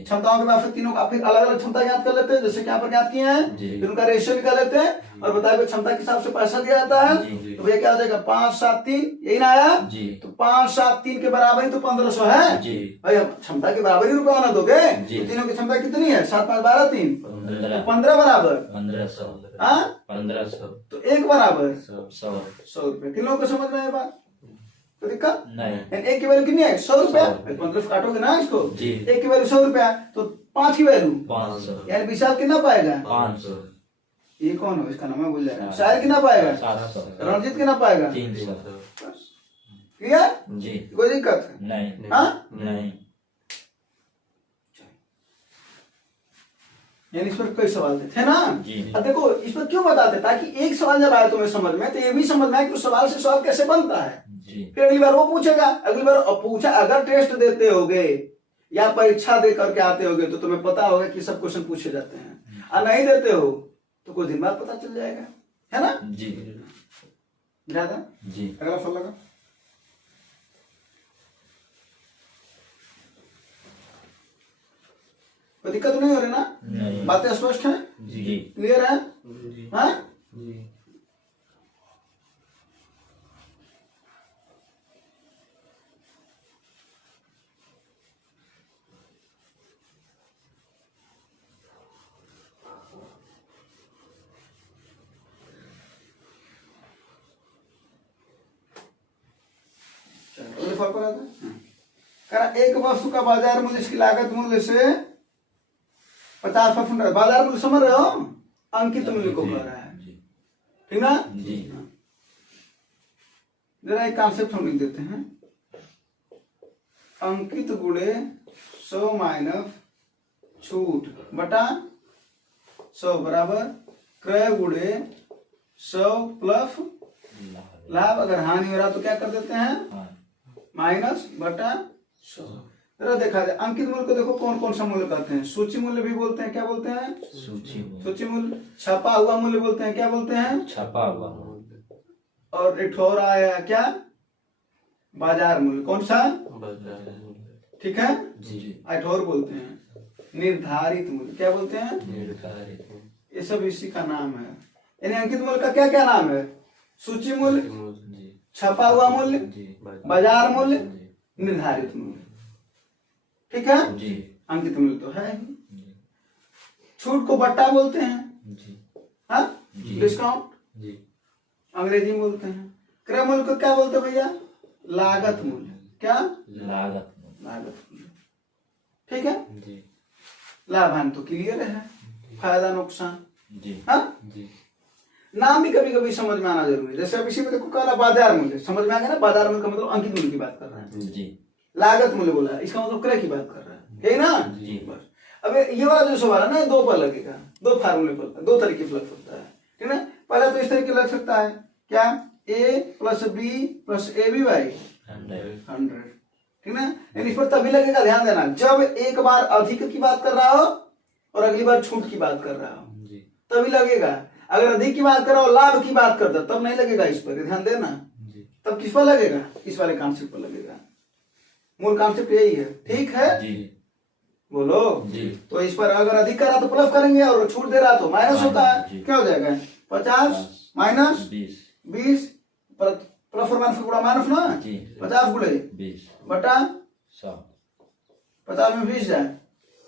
क्षमताओं के बाद फिर तीनों का फिर अलग अलग क्षमता ज्ञात कर लेते हैं, जैसे कि यहाँ पर ज्ञात किए हैं, फिर उनका रेशियो निकाल लेते हैं और बताए क्षमता के हिसाब से पैसा दिया जाता है। तो भैया क्या हो जाएगा, 5 7 3, यही ना आया, तो 5 7 3 के बराबर ही तो 1500 है भाई, अब क्षमता के बराबर ही रुपया ना दोगे, तो तीनों की क्षमता कितनी है, 7 5 12 3, 15 बराबर 1500। हाँ 1500। तो 1 बराबर 100 रुपये। किन लोगों को समझ में आया बात, तो दिक्कत नहीं। एक की वैल्यू कितनी है, 100 रुपया, 15 काटोगे ना इसको, जी। एक की वैल्यू 100 रुपया, तो 5 की वैल्यू 500। यानी विशाल कितना पाएगा, 500। ये कौन हो, इसका नाम मैं भूल जाएगा, शायर कितना पाएगा, 700। रणजीत कितना पाएगा, 300। क्लियर, जी। कोई दिक्कत नहीं। हाँ, नहीं। यानी इस पर कई सवाल थे ना जी। अब देखो इस पर क्यों बताते, ताकि एक सवाल जब आए तुम्हें समझ में, तो ये भी समझ में आए कि उस सवाल से सवाल कैसे बनता है, जी। फिर अगली बार वो पूछेगा, अगली बार पूछा, अगर टेस्ट देते होगे या परीक्षा दे करके आते होगे तो तुम्हें पता होगा कि सब क्वेश्चन पूछे जाते हैं, और नहीं देते हो तो कुछ दिन बाद पता चल जाएगा, है ना जी। ज्यादा। जी। अगला फल लगा, कोई दिक्कत नहीं हो रही ना, नहीं। बातें स्पष्ट है, जी। क्लियर है, हाँ फल पर आता है, कह एक वस्तु का बाजार मूल्य इसकी लागत मूल्य से 50%, बाजार मूल्य समझ रहे हो, अंकित मूल्य को कह रहा है, ठीक ना जी। जरा एक कॉन्सेप्ट हम लिख देते हैं, अंकित गुणे 100 माइनस छूट बटा 100 बराबर क्रय गुणे 100 प्लस लाभ, अगर हानि हो रहा तो क्या कर देते हैं, हाँ माइनस बटा 100। जरा देखा जाए अंकित मूल्य को देखो कौन कौन सा मूल्य कहते हैं, सूची मूल्य भी बोलते हैं, क्या बोलते हैं, सूची मूल्य। छपा हुआ मूल्य बोलते हैं, क्या बोलते हैं, छपा हुआ। और एक और आया क्या, बाजार मूल्य। कौन सा, ठीक है जी एक और बोलते हैं निर्धारित मूल्य, क्या बोलते हैं, निर्धारित। ये सब इसी का नाम है। यानी अंकित मूल्य का क्या क्या नाम है, सूची मूल्य, जी छपा हुआ मूल्य, जी बाजार मूल्य, जी निर्धारित मूल्य। ठीक है, जी अंकित मूल्य तो है ही। जी छूट को बट्टा बोलते हैं, जी हाँ, जी। डिस्काउंट जी अंग्रेजी में बोलते हैं। क्रय मूल्य को क्या बोलते हैं भैया, लागत मूल्य, क्या, लागत। लागत मूल्य। ठीक है, जी लाभ हानि तो क्लियर है, फायदा नुकसान, जी हाँ। जी नाम भी कभी कभी समझ में आना जरूरी है। जैसे अब इसी में देखो कह रहा बाजार मूल्य, समझ में आ गया ना, बाजार मूल्य का मतलब अंकित मूल्य की बात कर रहा है। जी लागत मूल्य बोला है, इसका मतलब क्रय की बात कर रहा है, यही ना, जी। बस। अब ये वाला जो सवाल है ना, दो पर लगेगा, दो फार्मूले पर, दो तरीके से लग सकता है, ठीक है। पहले तो इस तरीके लग सकता है, क्या, a plus b plus a b by 100, ठीक है। यानी इस पर तभी लगेगा, ध्यान देना, जब एक बार अधिक की बात कर रहा हो और अगली बार छूट की बात कर रहा हो, जी तभी लगेगा। अगर अधिक की बात कर रहा हो, लाभ की बात करता, तब नहीं लगेगा इस पर, ध्यान देना। जी तब किस पर लगेगा, इस वाले कॉन्सेप्ट पर लगेगा। मूल कॉन्सेप्ट यही है, ठीक है, जी बोलो जी। तो इस पर अगर अधिक कर रहा तो प्लस करेंगे और छूट दे रहा तो माइनस होता है। जी। क्या हो जाएगा, 50 माइनस 20 प्लस और माइनस का माइनस ना, जी। 50 गुणे 20 बटा 100 50 में 20 जाए,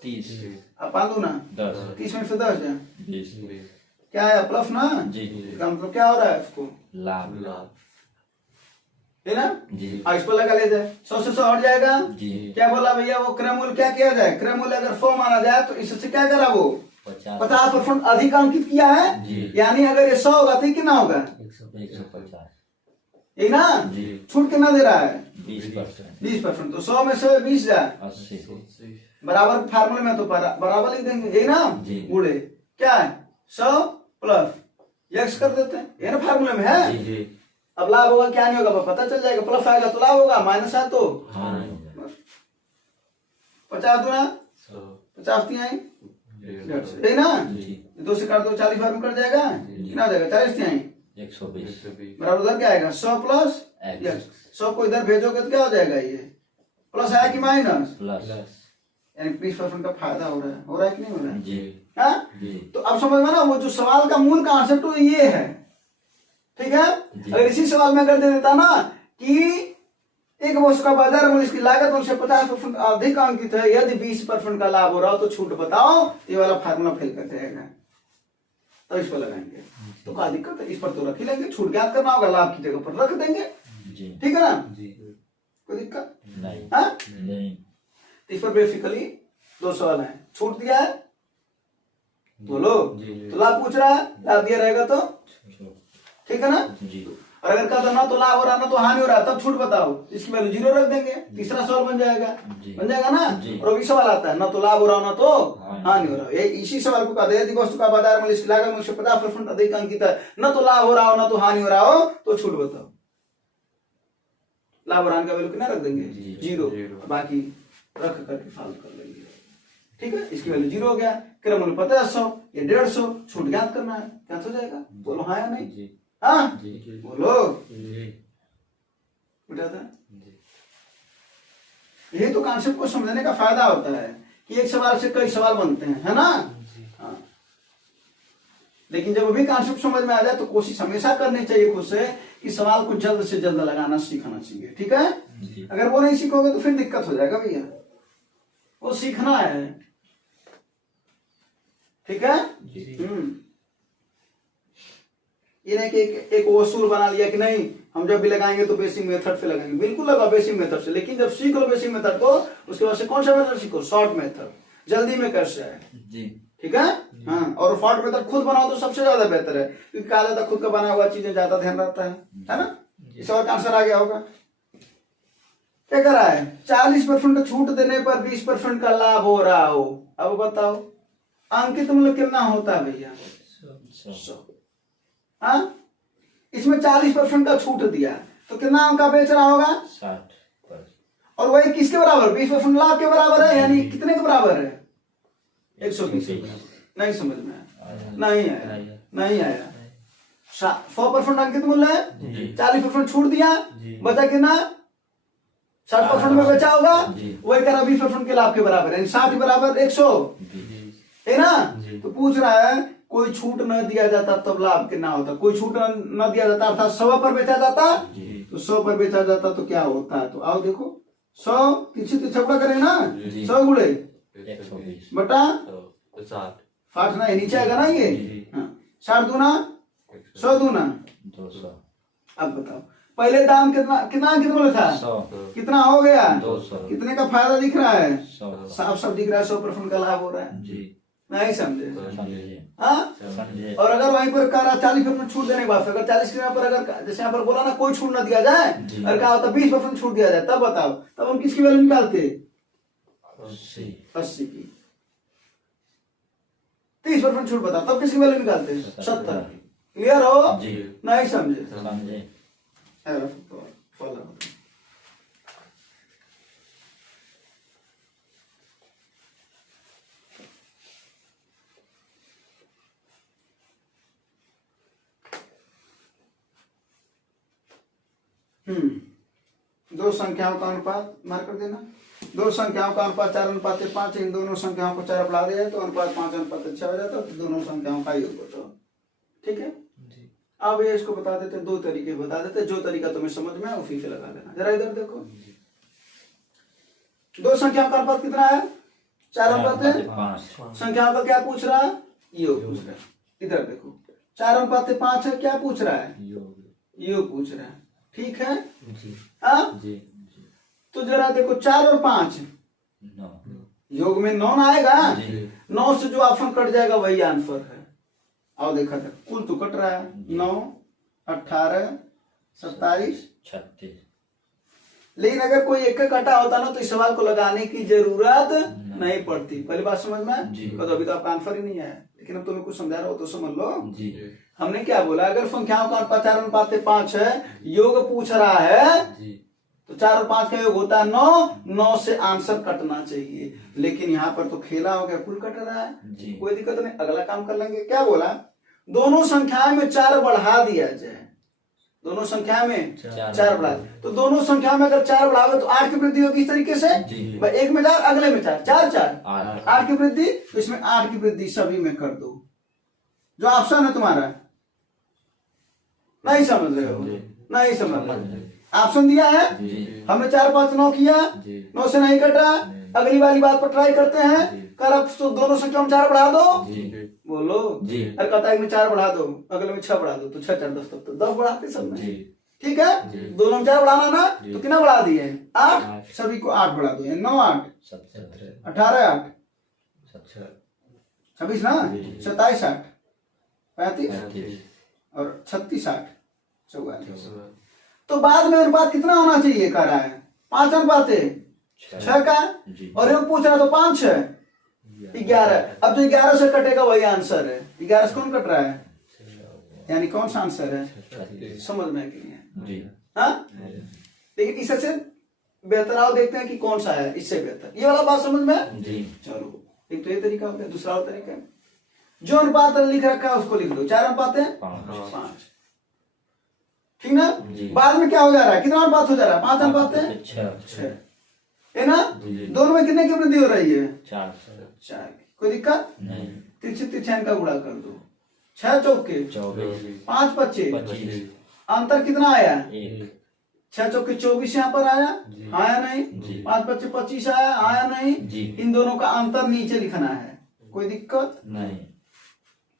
30 अब 5 दूना 10 30 में से 10 जाए, 20 क्या है प्लस ना, जी। इसका मतलब क्या हो रहा है उसको, लाभ है ना। जी और इस पर लगा ले जाए, 100 से 100 हट जाएगा। जी। क्या बोला भैया, वो क्रय मूल्य क्या किया जाए, क्रय मूल्य अगर 100 माना जाए तो इससे क्या करा वो 50% अधिक अंकित किया है, जी। यानी अगर ये 100 होगा तो कितना होगा, 150 यही ना। जी। छूट कितना दे रहा है, 20% 20%, तो 100 में से 20 जाए 80 बराबर, फार्मूले में तो बराबर लिख देंगे, यही ना, जी। गुणे क्या है 100 प्लस x कर देते हैं, ये ना फार्मूले में है। जी जी। अब लाभ होगा क्या नहीं होगा पता चल जाएगा, प्लस आएगा तो लाभ होगा, माइनस है तो हाँ 50 दूना 50 तिहाई, यही ना, जी 2 से काट दो 40 बार में कट जाएगा, कितना हो जाएगा 40 तिहाई, 120 बराबर उधर क्या आएगा 100 प्लस X। 100 को इधर भेजोगे तो क्या हो जाएगा, ये प्लस आया कि माइनस, प्लस यानी 20% का फायदा हो रहा है कि नहीं हो रहा है, जी हाँ? जी। तो अब समझ में ना, वो जो सवाल का मूल कॉन्सेप्ट वो ये है, ठीक है। अगर इसी सवाल में अगर दे देता ना कि एक वस्तु का बाजार मूल्य इसकी लागत मूल्य से 50% अधिक अंकित है, यदि 20% का लाभ हो रहा हो तो छूट बताओ, ये वाला फार्मूला फेल कर जाएगा, तो इस पर लगाएंगे। तो क्या दिक्कत है, इस पर तो रख ही लेंगे, छूट ज्ञात करना होगा, लाभ की जगह पर रख देंगे, जी ठीक है ना, जी। कोई दिक्कत नहीं हाँ? नहीं। तो इस पर बेसिकली 2 सवाल है, छूट दिया है, बोलो, जी तो लाभ पूछ रहा है, लाभ दिया रहेगा तो ठीक है ना, जी। और अगर कहता ना तो लाभ हो रहा ना तो हानि हो रहा, तब छूट बताओ, इसकी वैल्यू 0 रख देंगे, तीसरा सवाल बन जाएगा, जी। बन जाएगा ना। जी। और अभी सवाल आता है ना तो लाभ हो रहा ना तो हाँ। हानि हो रहा, ये इसी सवाल को कहते हैं, यदि वस्तु का बाजार मूल्य इसकी लागत मूल्य से 50% अधिक अंकित है, न तो लाभ हो रहा हो ना तो हानि हो रहा हो, तो छूट बताओ, लाभ और हानि का वैल्यू कितना रख देंगे, जी। 0, जीरो। बाकी रख करके सॉल्व कर लेंगे, ठीक है। इसकी वैल्यू 0 हो गया, क्रय मूल्य 50, ये 150, छूट ज्ञात करना है, क्या हो जाएगा, बोलो हाँ या नहीं, जी हाँ जी बोलो, जी बेटा था। जी। यही तो कॉन्सेप्ट को समझने का फायदा होता है कि एक सवाल से कई सवाल बनते हैं, है ना, हाँ। लेकिन जब भी कॉन्सेप्ट समझ में आ जाए तो कोशिश हमेशा करनी चाहिए खुद से कि सवाल को जल्द से जल्द लगाना सीखना चाहिए, ठीक है। जी। अगर वो नहीं सीखोगे तो फिर दिक्कत हो जाएगा भैया, वो सीखना है, ठीक है। ये नहीं कि एक वसूल बना लिया कि नहीं हम जब भी लगाएंगे तो बेसिक मेथड से लगाएंगे, बिल्कुल लगा बेसिक मेथड से, लेकिन जब सीख लो बेसिक मेथड को उसके बाद से कौन सा मेथड सीखो, शॉर्ट मेथड, जल्दी में कैसे है, जी ठीक है। हाँ, और शॉर्ट मेथड खुद बनाओ तो सबसे ज्यादा बेहतर है, क्योंकि कहा जाता है खुद का बना हुआ चीजें ज्यादा ध्यान रहता है ना। इस सवाल का आंसर आ गया होगा, क्या कर रहा है, 40% छूट देने पर 20% का लाभ हो रहा हो, अब बताओ अंकित मूल्य कितना होता है भैया, 100, हाँ इसमें 40% का छूट दिया, तो कितना का बेच रहा होगा? 60%। और वही किसके बराबर? 20% लाभ के बराबर है, यानी कितने के बराबर है? 120। नहीं समझ में आया? नहीं आया, नहीं आया। 100% अंकित मूल्य है, 40% छूट दिया, बचा कितना? 60% में बचा होगा, वही करा 20% के लाभ के बराबर है, 60 बराबर 100 है ना। तो पूछ रहा है कोई छूट न दिया जाता तब लाभ कितना होता? कोई छूट न दिया जाता अर्थात 100 पर बेचा जाता, तो 100 पर बेचा जाता तो क्या होता है? तो आओ देखो, 100 किसी तो छपड़ा करे ना, 100 गुणे 120 बटा 60 ना, नीचे आएगा ना ये। 60 दूना 100 दूना 200। अब बताओ पहले दाम कितना बोला था? 100। कितना हो गया? 200। कितने का फायदा दिख रहा है? 100। साफ साफ दिख रहा है, 100% का लाभ हो रहा है। जी नहीं समझे? समझे हाँ। समझे। और अगर वहीं पर कहा 40% छूट देने के बाद, अगर 40 के यहाँ पर अगर जैसे यहाँ पर बोला ना कोई छूट ना दिया जाए, और कहा होता 20% छूट दिया जाए, तब बताओ, तब हम किसकी वैल्यू निकालते? 80 की। 30% छूट बताओ, तब किसकी वैल्यू निकालते? 70 की। क्लियर हो? जी नहीं समझे? समझे। फॉलो। दो संख्याओं का अनुपात मार कर देना। दो संख्याओं का अनुपात 4:5 इन दोनों संख्याओं को 4 बढ़ा दिया तो अनुपात 5:6 हो जाता है, तो दोनों संख्याओं का योग बताओ। ठीक है। अब ये इसको बता देते, दो तरीके बता देते, जो तरीका तुम्हें समझ में आए उसी से लगा देना। जरा इधर देखो, दो संख्याओं का अनुपात कितना है? 4:5। संख्याओं का क्या पूछ रहा है? योग पूछ रहा है। इधर देखो 4:5 है, क्या पूछ रहा है? योग पूछ रहा है। ठीक है। हाँ जी। तो जरा देखो 4 और 5 योग में 9 ना आएगा, 9 से जो ऑप्शन कट जाएगा वही आंसर है। आओ देखा था, कुल तो कट रहा है 9, 18, 27, 36। लेकिन अगर कोई एक कटा होता ना तो इस सवाल को लगाने की जरूरत नहीं पड़ती। पहली बात समझ में? तो अभी तो आपका आंसर ही नहीं है, लेकिन अब तुम्हें कुछ समझा रहा हो तो समझ लो। हमने क्या बोला? अगर संख्याओं का अनुपात 4:5 है, योग पूछ रहा है, तो 4 और 5 का योग होता है 9, 9 से आंसर कटना चाहिए। लेकिन यहाँ पर तो खेला हो गया, कुल कट रहा है, कोई दिक्कत नहीं, अगला काम कर लेंगे। क्या बोला? दोनों संख्याओं में 4 बढ़ा दिया जाए। दोनों संख्या में 4 बढ़ा, तो दोनों संख्या में अगर 4 बढ़ाओगे तो 8 की वृद्धि होगी इस तरीके से, एक में 4 अगले में 4, 8 की वृद्धि, तो इसमें 8 की वृद्धि सभी में कर दो। जो ऑप्शन है तुम्हारा, नहीं समझ रहे हो? नहीं समझ रहे। ऑप्शन दिया है, हमने 4, 5, 9 किया, 9 से नहीं कटा। अगली वाली बात पर ट्राई करते हैं। कर अब तो दोनों संख्या में 4 बढ़ा दो, बोलो। अरे कहता है एक में 4 बढ़ा दो, अगले में 6 बढ़ा दो, तो 6, 4, 10, तब तो 10 बढ़ाते सब में। ठीक है। दोनों में 4 बढ़ाना ना, तो कितना बढ़ा दिए? 8, सभी को 8 बढ़ा दो, 9, 8, 18, 8, 26 ना, 27, 8, 35 और 36, 8, 44। तो बाद में अनुपात कितना होना चाहिए? कह रहा है 5:6 का, और योग पूछ रहा है तो 5, 6, 11। अब जो 11 से कटेगा वही आंसर है। 11 से कौन कट रहा है? यानी कौन सा आंसर है? समझ में कि नहीं है? हाँ, लेकिन इससे बेहतर आओ देखते हैं कि कौन सा है इससे बेहतर। ये वाला बात समझ में? चलो, एक तो ये तरीका हो गया, दूसरा और तरीका जो अनुपात लिख रखा है उसको लिख दो। 4:5। ठीक ना। बाद में क्या हो जा रहा है? कितना अनुपात हो जा रहा है? 5:6 है ना। दोनों में कितने की वृद्धि हो रही है? 4 की। कोई दिक्कत नहीं। तिरछे का गुणा कर दो, 6 चौके 24, 5 25, अंतर कितना आया? 6 चौके 24 यहाँ पर आया, आया नहीं। 5 25 25 आया, आया नहीं। इन दोनों का अंतर नीचे लिखना है, कोई दिक्कत नहीं।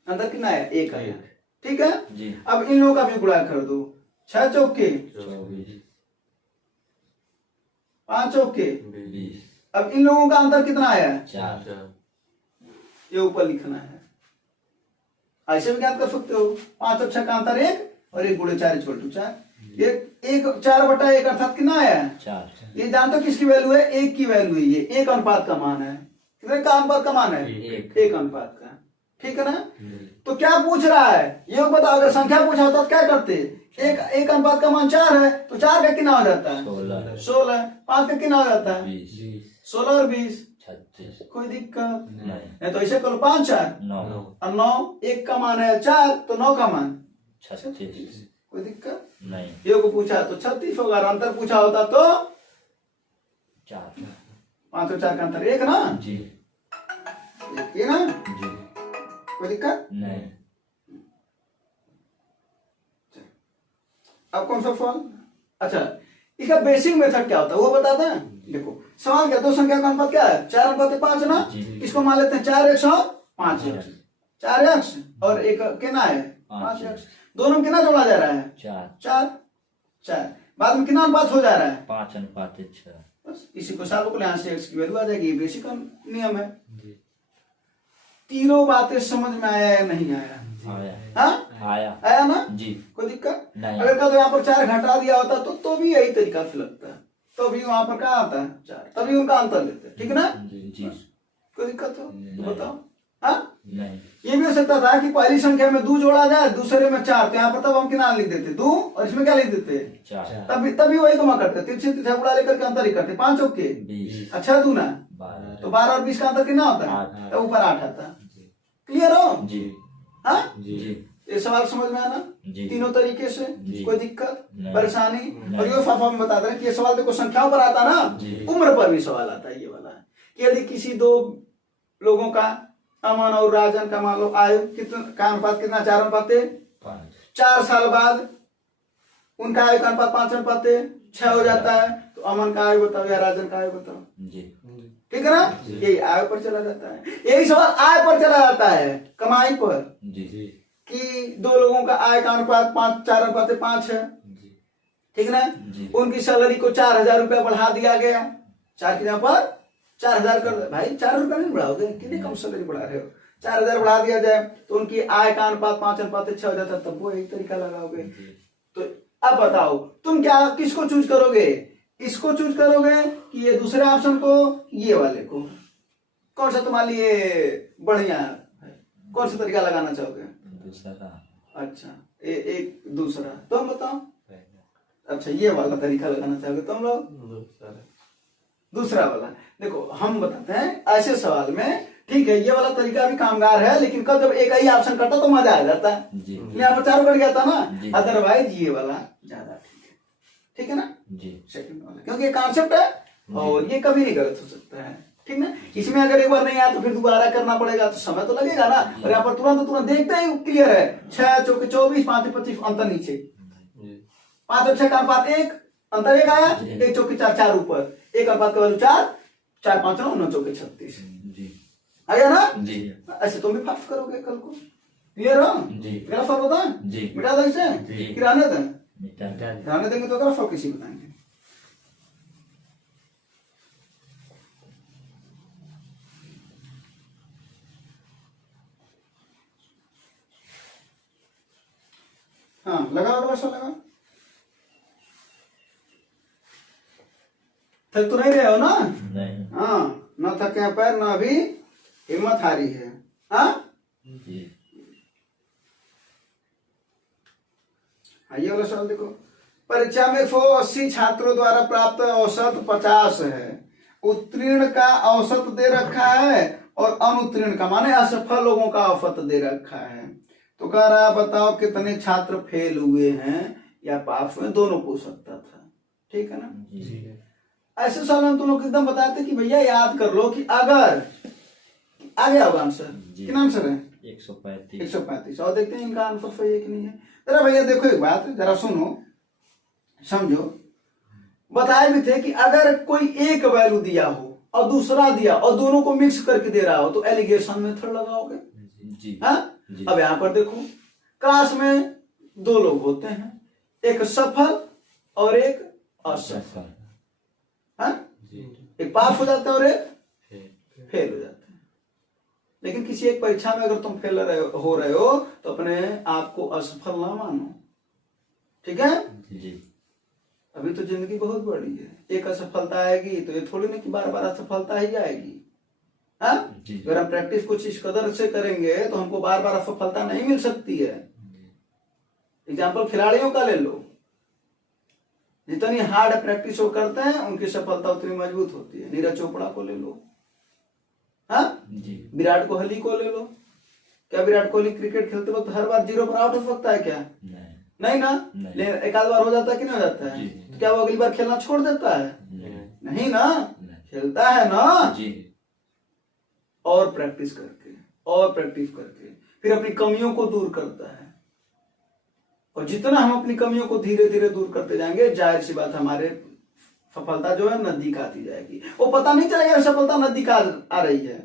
अंतर कितना है? 1 आया। ठीक है। अब इन लोगों का भी गुणा कर दो, 6 चौके 24, 5 चौके 20। अब इन लोगों का अंतर कितना आया? 4। ये ऊपर लिखना है। ऐसे भी ज्ञात कर सकते हो, 5 और 6 का अंतर 1 और 1 गुणे 4 = 4। एक 4/1 अर्थात कितना आया? 4। ये जानते हो किसकी वैल्यू है? 1 की वैल्यू है। ये 1 अनुपात का मान है। कितने का अनुपात का मान है? 1 अनुपात का। ठीक है ना। तो क्या पूछ रहा है ये बताओ, अगर संख्या पूछा होता तो क्या करते, एक अनुपात का मान 4 है तो 4 का कितना हो जाता है 16, 5 का कितना हो जाता है 16 और 20 36। कोई दिक्कत नहीं। तो ऐसे करो 5 4 9 और 9, 1 का मान है 4 तो 9 का मान 36। कोई दिक्कत नहीं। ये को पूछा तो 36 होगा, और अंतर पूछा होता तो 4। 5 और 4 का अंतर 1 ना जी। ये ना, जी। कोई दिक्कत नहीं। अब कौन सा फॉर्म, अच्छा इसका बेसिक मेथड क्या होता है वो बताते हैं। देखो सवाल क्या, दो संख्या का अनुपात क्या है 4 अनुपात 5 ना, इसको मान लेते हैं 4x और 5x, 4x और एक कितना है 5x, दोनों में कितना जोड़ा जा रहा है 4, बाद में कितना अनुपात हो जा रहा है 5:6। बस इसी को सालों को यहाँ से x की वैल्यू आ जाएगी, ये बेसिक नियम है। तीनों बातें समझ में आया या नहीं आया, हाँ आया ना जी, कोई दिक्कत नहीं। अगर कल यहाँ पर 4 घटा दिया होता तो भी यही तरीका से लगता है, तो भी वहां पर क्या आता है 4, तभी उनका अंतर लेते हैं, ठीक है ना जी। कोई दिक्कत हो तो बताओ, हाँ नहीं। ये भी हो सकता था कि पहली संख्या में 2 जोड़ा जाए, दूसरे में 4, तो यहाँ पर तब हम कितना लिख देते 2 और इसमें क्या लिख देते 4, तभी वही कमा करते, तिरछे तिरछा गुणा लेकर के अंतर ही करते, 5 चौके 20, अच्छा दूना तो 12 और 20 का अंतर कितना होता है, तो ऊपर 8 आता है। क्लियर हो जी, हाँ जी। ये सवाल समझ में आना तीनों तरीके से, कोई दिक्कत परेशानी। और ये फाफा में बता रहे कि ये सवाल देखो संख्याओं पर आता ना, उम्र पर भी सवाल आता है ये वाला, कि यदि किसी दो लोगों का अमन और राजन का मान लो आयु कितना का अनुपात कितना 4:5, 4 साल बाद उनका आयु का अनुपात 5:6 हो जाता है, तो अमन का आयु बताओ या राजन का आयु बताओ जी, ठीक है ना। यही आय पर चला जाता है, यही सवाल आय पर चला जाता है, कमाई पर जी, कि दो लोगों का आय का अनुपात 4:5 है, ठीक है ना। उनकी सैलरी को 4,000 रुपया बढ़ा दिया गया, 4 की जगह पर 4,000 कर, भाई 4 रुपया नहीं बढ़ाओगे, कितनी कम सैलरी बढ़ा रहे हो, 4,000 बढ़ा दिया जाए तो उनकी आय का अनुपात 5:6 हो जाता है, तब वो एक तरीका लगाओगे। तो अब बताओ तुम क्या किसको चूज करोगे, इसको चूज करोगे कि ये दूसरे ऑप्शन को, ये वाले को, कौन सा तुम्हारे लिए बढ़िया है, कौन सा तरीका लगाना चाहोगे दूसरा। अच्छा एक दूसरा, तुम बताओ। अच्छा ये वाला तरीका लगाना चाहोगे तुम लोग, दूसरा वाला। देखो हम बताते हैं ऐसे सवाल में, ठीक है ये वाला तरीका भी कामगार है, लेकिन कल जब एक ही ऑप्शन कटा तो मजा आ जाता है, यहाँ पर 4 कट गया था ना, अदरवाइज ये वाला ज्यादा ठीक है ना जी, सेकंड वाला, क्योंकि ये कॉन्सेप्ट है और ये कभी नहीं गलत हो सकता है, ठीक ना। इसमें अगर एक बार नहीं आया तो फिर दोबारा करना पड़ेगा, तो समय तो लगेगा ना। और यहाँ पर तुरंत देखते ही क्लियर है, 6 चौके 24, 5 25 अंतर नीचे, 5 और 6 का अनुपात 1, अंतर 1 आया, 1 चौके 4, 4 ऊपर, 1 अनुपात का वैल्यू 4, 4 5 9 चौके 36 आ गया ना जी। ऐसे तुम भी फास्ट करोगे कल को, क्लियर हो जी। मेरा फल होता है जी, मिटा दो इसे, रहने दें, रहने देंगे तो अगर फल किसी बताएंगे। हाँ लगा लगा, थक तो नहीं रहे हो ना, नहीं। हाँ न थके पैर न अभी हिम्मत हारी है, हाँ ये वाला सवाल देखो, परीक्षा में 180 छात्रों द्वारा प्राप्त औसत 50 है, उत्तीर्ण का औसत दे रखा है और अनुत्तीर्ण का माने असफल लोगों का औसत दे रखा है, तो कह रहा बताओ कितने छात्र फेल हुए हैं या पास हुए, दोनों पूछ सकता था, ठीक है ना जी। ऐसे सवाल हम तुम लोग एकदम बताते कि भैया याद कर लो कि अगर आ गया होगा आंसर, कितना आंसर है 135। और देखते हैं इनका आंसर सही है कि नहीं है। जरा भैया देखो एक बात, जरा सुनो समझो, बताए भी थे कि अगर कोई एक वैल्यू दिया हो और दूसरा दिया और दोनों को मिक्स करके दे रहा हो तो एलिगेशन मेथड लगाओगे जी, हाँ जी। अब यहां पर देखो क्लास में 2 लोग होते हैं, एक सफल और एक असफल, हाँ एक पास हो जाता है और एक फेल हो जाता है। लेकिन किसी एक परीक्षा में अगर तुम फेल हो रहे हो तो अपने आप को असफल ना मानो, ठीक है जी। अभी तो जिंदगी बहुत बड़ी है, एक असफलता आएगी तो ये थोड़ी नहीं कि बार बार असफलता ही आएगी, हाँ? जी। अगर हम प्रैक्टिस कुछ इस कदर से करेंगे तो हमको बार बार असफलता नहीं मिल सकती है। एग्जाम्पल खिलाड़ियों का ले लो, जितनी हार्ड प्रैक्टिस वो करते हैं उनकी सफलता उतनी मजबूत होती है। नीरज चोपड़ा को ले लो, हाँ, विराट कोहली को ले लो। क्या विराट कोहली क्रिकेट खेलते वक्त हर बार 0 पर आउट हो सकता है क्या? नहीं ना। लेकिन एक आध बार हो जाता है कि नहीं हो जाता है? तो क्या वो अगली बार खेलना छोड़ देता है? नहीं ना, खेलता है ना जी। और प्रैक्टिस करके फिर अपनी कमियों को दूर करता है। और जितना हम अपनी कमियों को धीरे धीरे दूर करते जाएंगे, जाहिर सी बात हमारे सफलता जो है नजदीक आती जाएगी। वो पता नहीं चलेगा सफलता नजदीक आ रही है।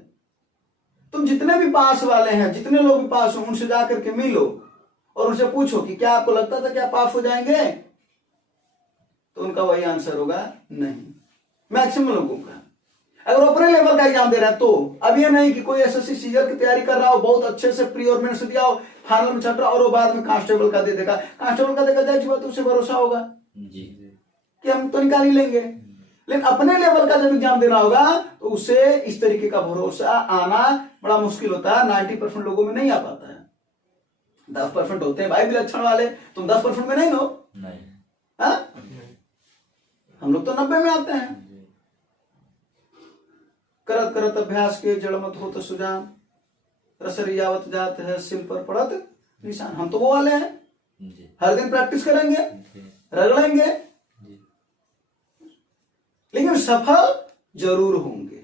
तुम जितने भी पास वाले हैं, जितने लोग भी पास हो, उनसे जाकर के मिलो और उनसे पूछो कि क्या आपको लगता था कि आप पास हो जाएंगे? तो उनका वही आंसर होगा नहीं, मैक्सिमम लोगों का। अगर अपने लेवल का एग्जाम दे रहा है तो अब ये नहीं कि कोई एसएससी सीजर की तैयारी कर रहा हो, बहुत अच्छे से प्री और मेंस दिया हो, फाइनल में छट रहा और वो बाद में कांस्टेबल का दे देगा। कांस्टेबल का देगा जाए बात, उससे भरोसा होगा जी कि हम तो निकाल ही लेंगे। लेकिन अपने लेवल का जब एग्जाम देना होगा तो उसे इस तरीके का भरोसा आना बड़ा मुश्किल होता है। 90% लोगों में नहीं आ पाता है। 10% होते हैं भाई विलक्षण वाले। तुम 10% में नहीं हो, हम लोग तो 90 में आते हैं। करत करत अभ्यास के जड़ मत हो तो सुजान, रसरियावत जात है सिल पर पड़त निशान। हम तो वो वाले हैं, हर दिन प्रैक्टिस करेंगे, रगड़ेंगे, लेकिन सफल जरूर होंगे।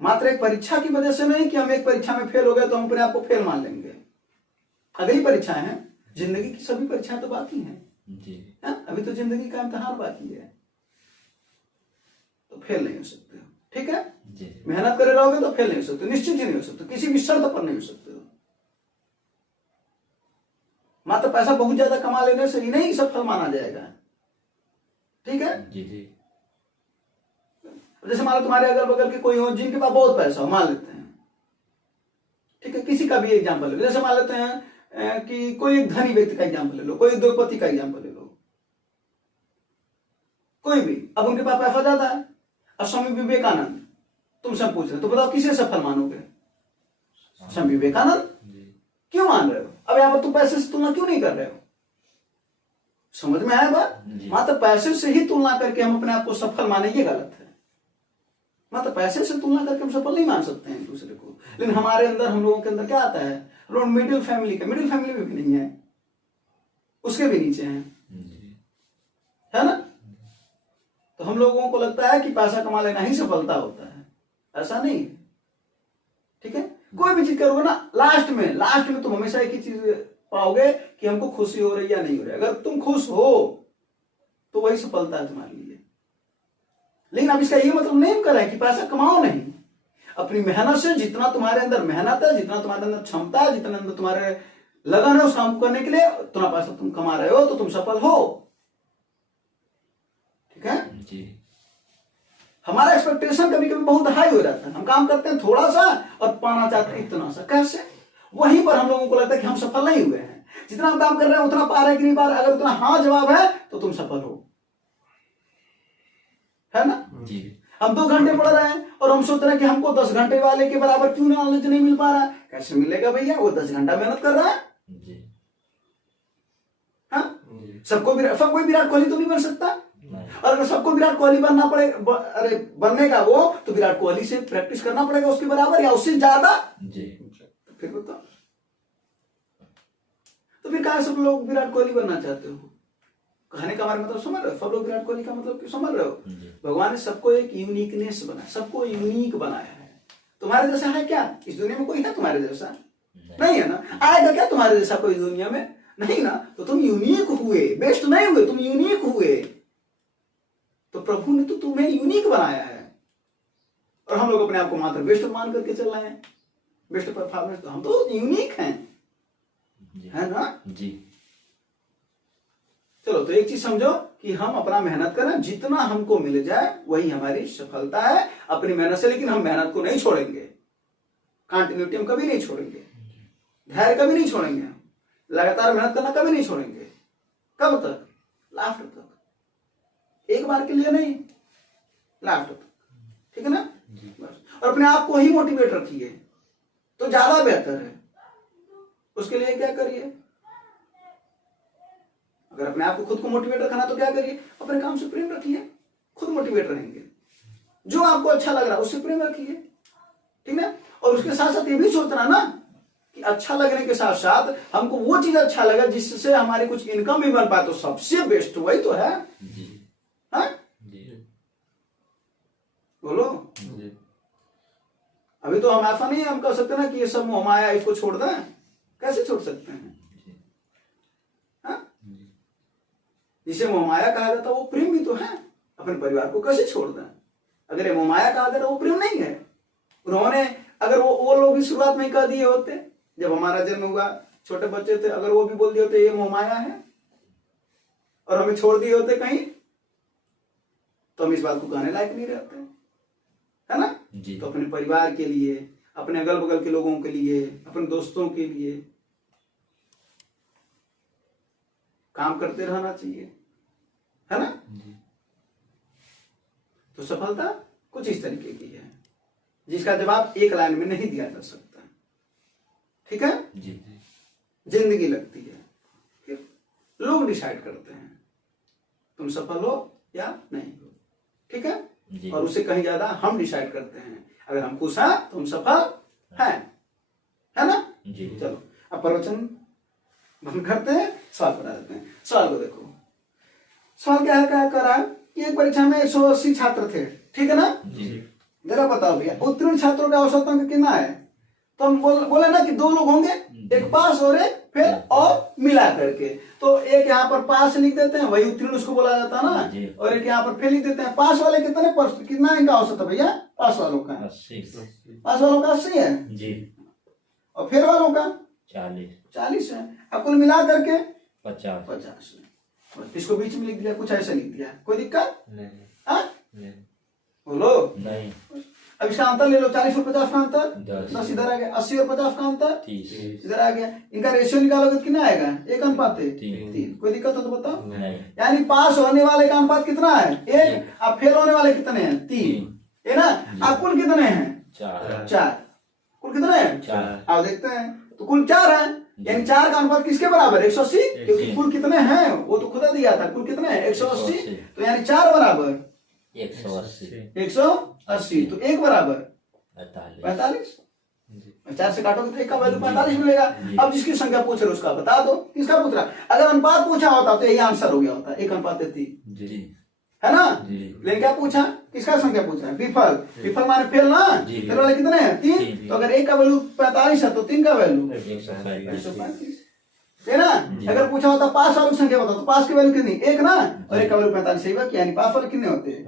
मात्र एक परीक्षा की वजह से नहीं कि हम एक परीक्षा में फेल हो गए तो हम अपने आप को फेल मान लेंगे। अगली परीक्षाएं हैं, जिंदगी की सभी परीक्षाएं तो बाकी हैं जी। अभी तो जिंदगी का इम्तिहान बाकी है, तो फेल नहीं हो सकते हो। ठीक है जी। मेहनत करे रहोगे तो फेल नहीं हो सकते, निश्चित ही नहीं हो सकते, किसी भी शर्त पर नहीं हो सकते हो। मात्र पैसा बहुत ज्यादा कमा लेने से ही नहीं सफल माना जाएगा। ठीक है जी जी। जैसे मान लो तुम्हारे अगल बगल के कोई हो जिनके पास बहुत पैसा हो, मान लेते हैं, ठीक है, किसी का भी एग्जाम्पल ले लो। जैसे मान लेते हैं कि कोई एक धनी व्यक्ति का एग्जाम्पल ले लो, कोई उद्योगपति का एग्जाम्पल ले लो, कोई भी। अब उनके पास पैसा ज्यादा है। अब स्वामी विवेकानंद तुमसे पूछ रहे तो बताओ किसे सफल मानोगे? स्वामी विवेकानंद। क्यों मान रहे हो? अब यहां पर तुम पैसे से तुलना क्यों नहीं कर रहे हो? समझ में आया बात? मात्र पैसे से ही तुलना करके हम अपने आप को सफल माने, ये गलत है। मात्र पैसे से तुलना करके हम सफल नहीं मान सकते हैं एक दूसरे को। लेकिन हमारे अंदर, हम लोगों के अंदर क्या आता है? लोग मिडिल फैमिली के, मिडिल फैमिली में भी नहीं है, उसके भी नीचे हैं, है ना। तो हम लोगों को लगता है कि पैसा कमा लेना ही सफलता होता है, ऐसा नहीं। ठीक है, कोई भी चीज करोगे ना, लास्ट में तुम हमेशा एक ही चीज पाओगे कि हमको खुशी हो रही या नहीं हो रही। अगर तुम खुश हो तो वही सफलता है तुम्हारे लिए। लेकिन अब इसका ये मतलब नहीं कर रहा है कि पैसा कमाओ नहीं। अपनी मेहनत से, जितना तुम्हारे अंदर मेहनत है, जितना तुम्हारे अंदर क्षमता है, जितना अंदर तुम्हारे लगन है उस काम को करने के लिए, उतना पैसा तुम कमा रहे हो तो तुम सफल हो। ठीक है जी। हमारा एक्सपेक्टेशन कभी कभी बहुत हाई हो जाता है। हम काम करते हैं थोड़ा सा और पाना चाहते हैं इतना सा। कैसे? वहीं पर हम लोगों को लगता है कि हम सफल नहीं हुए हैं। जितना हम काम कर रहे हैं उतना पा रहे हैं कि नहीं पा रहे। अगर उतना हाँ जवाब है तो तुम सफल हो, है ना जी। हम 2 घंटे पढ़ रहे हैं और हम सोच रहे हैं कि हमको 10 घंटे वाले के बराबर क्यों नॉलेज नहीं मिल पा रहा है। कैसे मिलेगा भैया? वो 10 घंटा मेहनत कर रहा है। सबको कोई विराट कोहली तो नहीं बन सकता। और अगर सबको विराट कोहली बनना पड़े, अरे बनने का वो, तो विराट कोहली से प्रैक्टिस करना पड़ेगा उसके बराबर या उससे ज्यादा जी। फिर बताओ, तो फिर कहा सब लोग विराट कोहली बनना चाहते हो? कहने का हमारा मतलब समझ रहे हो? सब लोग विराट कोहली का मतलब क्यों समझ रहे हो? भगवान ने सबको एक यूनिकनेस बनाया, सबको यूनिक बनाया है। तुम्हारे जैसा है क्या इस दुनिया में? कोई है तुम्हारे जैसा? नहीं है ना। आएगा क्या तुम्हारे जैसा कोई दुनिया में? नहीं ना। तो तुम यूनिक हुए, बेस्ट नहीं हुए, तुम यूनिक हुए। तो प्रभु ने तो तुम्हें यूनिक बनाया है और हम लोग अपने आप को मात्र बेस्ट मान करके चल रहे हैं, बेस्ट परफॉर्मेंस। तो हम तो यूनिक हैं, है ना जी। चलो, तो एक चीज समझो कि हम अपना मेहनत करें, जितना हमको मिल जाए वही हमारी सफलता है अपनी मेहनत से। लेकिन हम मेहनत को नहीं छोड़ेंगे, कंटिन्यूटी हम कभी नहीं छोड़ेंगे, धैर्य कभी नहीं छोड़ेंगे, लगातार मेहनत करना कभी नहीं छोड़ेंगे। कब तक? लास्ट तक। एक बार के लिए नहीं, लास्ट तक। ठीक है ना। बस। और अपने आप को ही मोटिवेट रखिए तो ज्यादा बेहतर है। उसके लिए क्या करिए, अगर अपने आप को खुद को मोटिवेट रखना तो क्या करिए, अपने काम से प्रेम रखिए, खुद मोटिवेट रहेंगे। जो आपको अच्छा लग रहा है उससे प्रेम रखिए, ठीक है। और उसके साथ साथ ये भी सोचना ना कि अच्छा लगने के साथ साथ हमको वो चीज अच्छा लगा जिससे हमारी कुछ इनकम भी बन पाए तो सबसे बेस्ट वही तो है। हाँ? बोलो। अभी तो हम ऐसा नहीं है हम कह सकते ना कि ये सब मोह माया इसको छोड़ दें, कैसे छोड़ सकते हैं? हाँ? जिसे मोह माया कहा जाता है वो प्रेम भी तो है, अपने परिवार को कैसे छोड़ दें? अगर ये मोह माया कहा जाता है वो प्रेम नहीं है। उन्होंने अगर वो लोग भी शुरुआत में कह दिए होते, जब हमारा जन्म हुआ छोटे बच्चे थे, अगर वो भी बोल दिए होते ये मोह माया है और हमें छोड़ दिए होते कहीं, तो हम इस बात को कहने लायक नहीं रहते, है ना? तो अपने परिवार के लिए, अपने अगल बगल के लोगों के लिए, अपने दोस्तों के लिए काम करते रहना चाहिए, है ना? तो सफलता कुछ इस तरीके की है जिसका जवाब एक लाइन में नहीं दिया जा सकता, ठीक है? जिंदगी लगती है, फिर लोग डिसाइड करते हैं तुम सफल हो या नहीं हो, ठीक है? और उससे कहीं ज्यादा हम डिसाइड करते हैं। अगर हम खुश हैं तो हम सफल हैं, है ना? चलो अब प्रवचन बंद करते हैं, सवाल बता देते हैं। सवाल को देखो, सवाल क्या है, क्या कर रहा है कि एक परीक्षा में 180 छात्र थे, ठीक है ना? जरा बताओ भैया उत्तीर्ण छात्रों का औसत अंक कितना है? तो हम बोले ना कि दो लोग होंगे, एक पास और एक फेल, और मिला करके तो एक यहाँ पर पास लिख देते हैं, वही उत्तीर्ण उसको बोला जाता है ना, और एक यहाँ पर फेल लिख देते हैं। पास वाले कितना इनका औसत है भैया? पास वालों का 80, पास वालों का 80 है जी, और फेल वालों का 40 है। अब कुल मिला करके 50 है। इसको बीच में लिख दिया, कुछ ऐसा लिख दिया, कोई दिक्कत नहीं? बोलो नहीं। अब इसका अंतर ले लो, 40 और 50 का अंतर 10 इधर आ गया, 80 और 50 का अंतर 30 इधर आ गया। इनका रेशियो निकालोगे तो कितना आएगा? 1:3। कोई दिक्कत हो तो बताओ। यानी पास होने वाले का अनुपात कितना है? 1। अब फेल होने वाले कितने हैं? 3, है ना? अब कुल कितने हैं? 4। कुल कितने हैं? 4। अब देखते हैं तो कुल 4 है, यानी 4 का अनुपात किसके बराबर? 180, क्योंकि कुल कितने हैं वो तो खुदा दिया था। कुल कितने हैं? 180, तो यानी 4 बराबर 180, तो 1 बराबर 45। 4 से काटोगे तो 1 का वैल्यू 45 मिलेगा। अब जिसकी संख्या पूछ रहे उसका बता दो, किसका पूछ रहा? अगर अनुपात पूछा होता तो यही आंसर हो गया होता, 1:3, है ना? लेकिन क्या पूछा? किसका संख्या पूछा? विफल। विफल माने फेल ना, फेल वाले कितने हैं? 3। तो अगर 1 का वैल्यू 45 है तो 3 का वैल्यू 135, है ना? अगर पूछा होता पास वालों की संख्या बताओ तो पास की वैल्यू कितनी? 1 ना, और 1 का वैल्यू 45, सही बात। यानी पास वाले कितने होते हैं?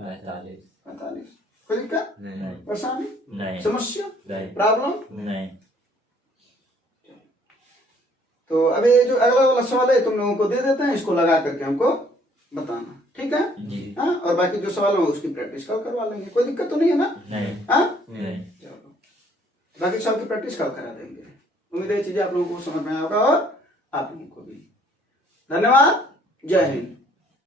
45। कोई दिक्कत? परेशानी? समस्या? प्रॉब्लम? नहीं। तो अभी जो अगला वाला सवाल है तुम लोगों को दे देते हैं, इसको लगा करके हमको बताना, ठीक है? हाँ, और बाकी जो सवाल है उसकी प्रैक्टिस कल करवा लेंगे, कोई दिक्कत तो नहीं है ना? हाँ, चलो बाकी सवाल की प्रैक्टिस कल करा देंगे। उम्मीद है चीजें आप लोगों को समझ में आएगा और आप लोगों को भी। धन्यवाद, जय हिंद।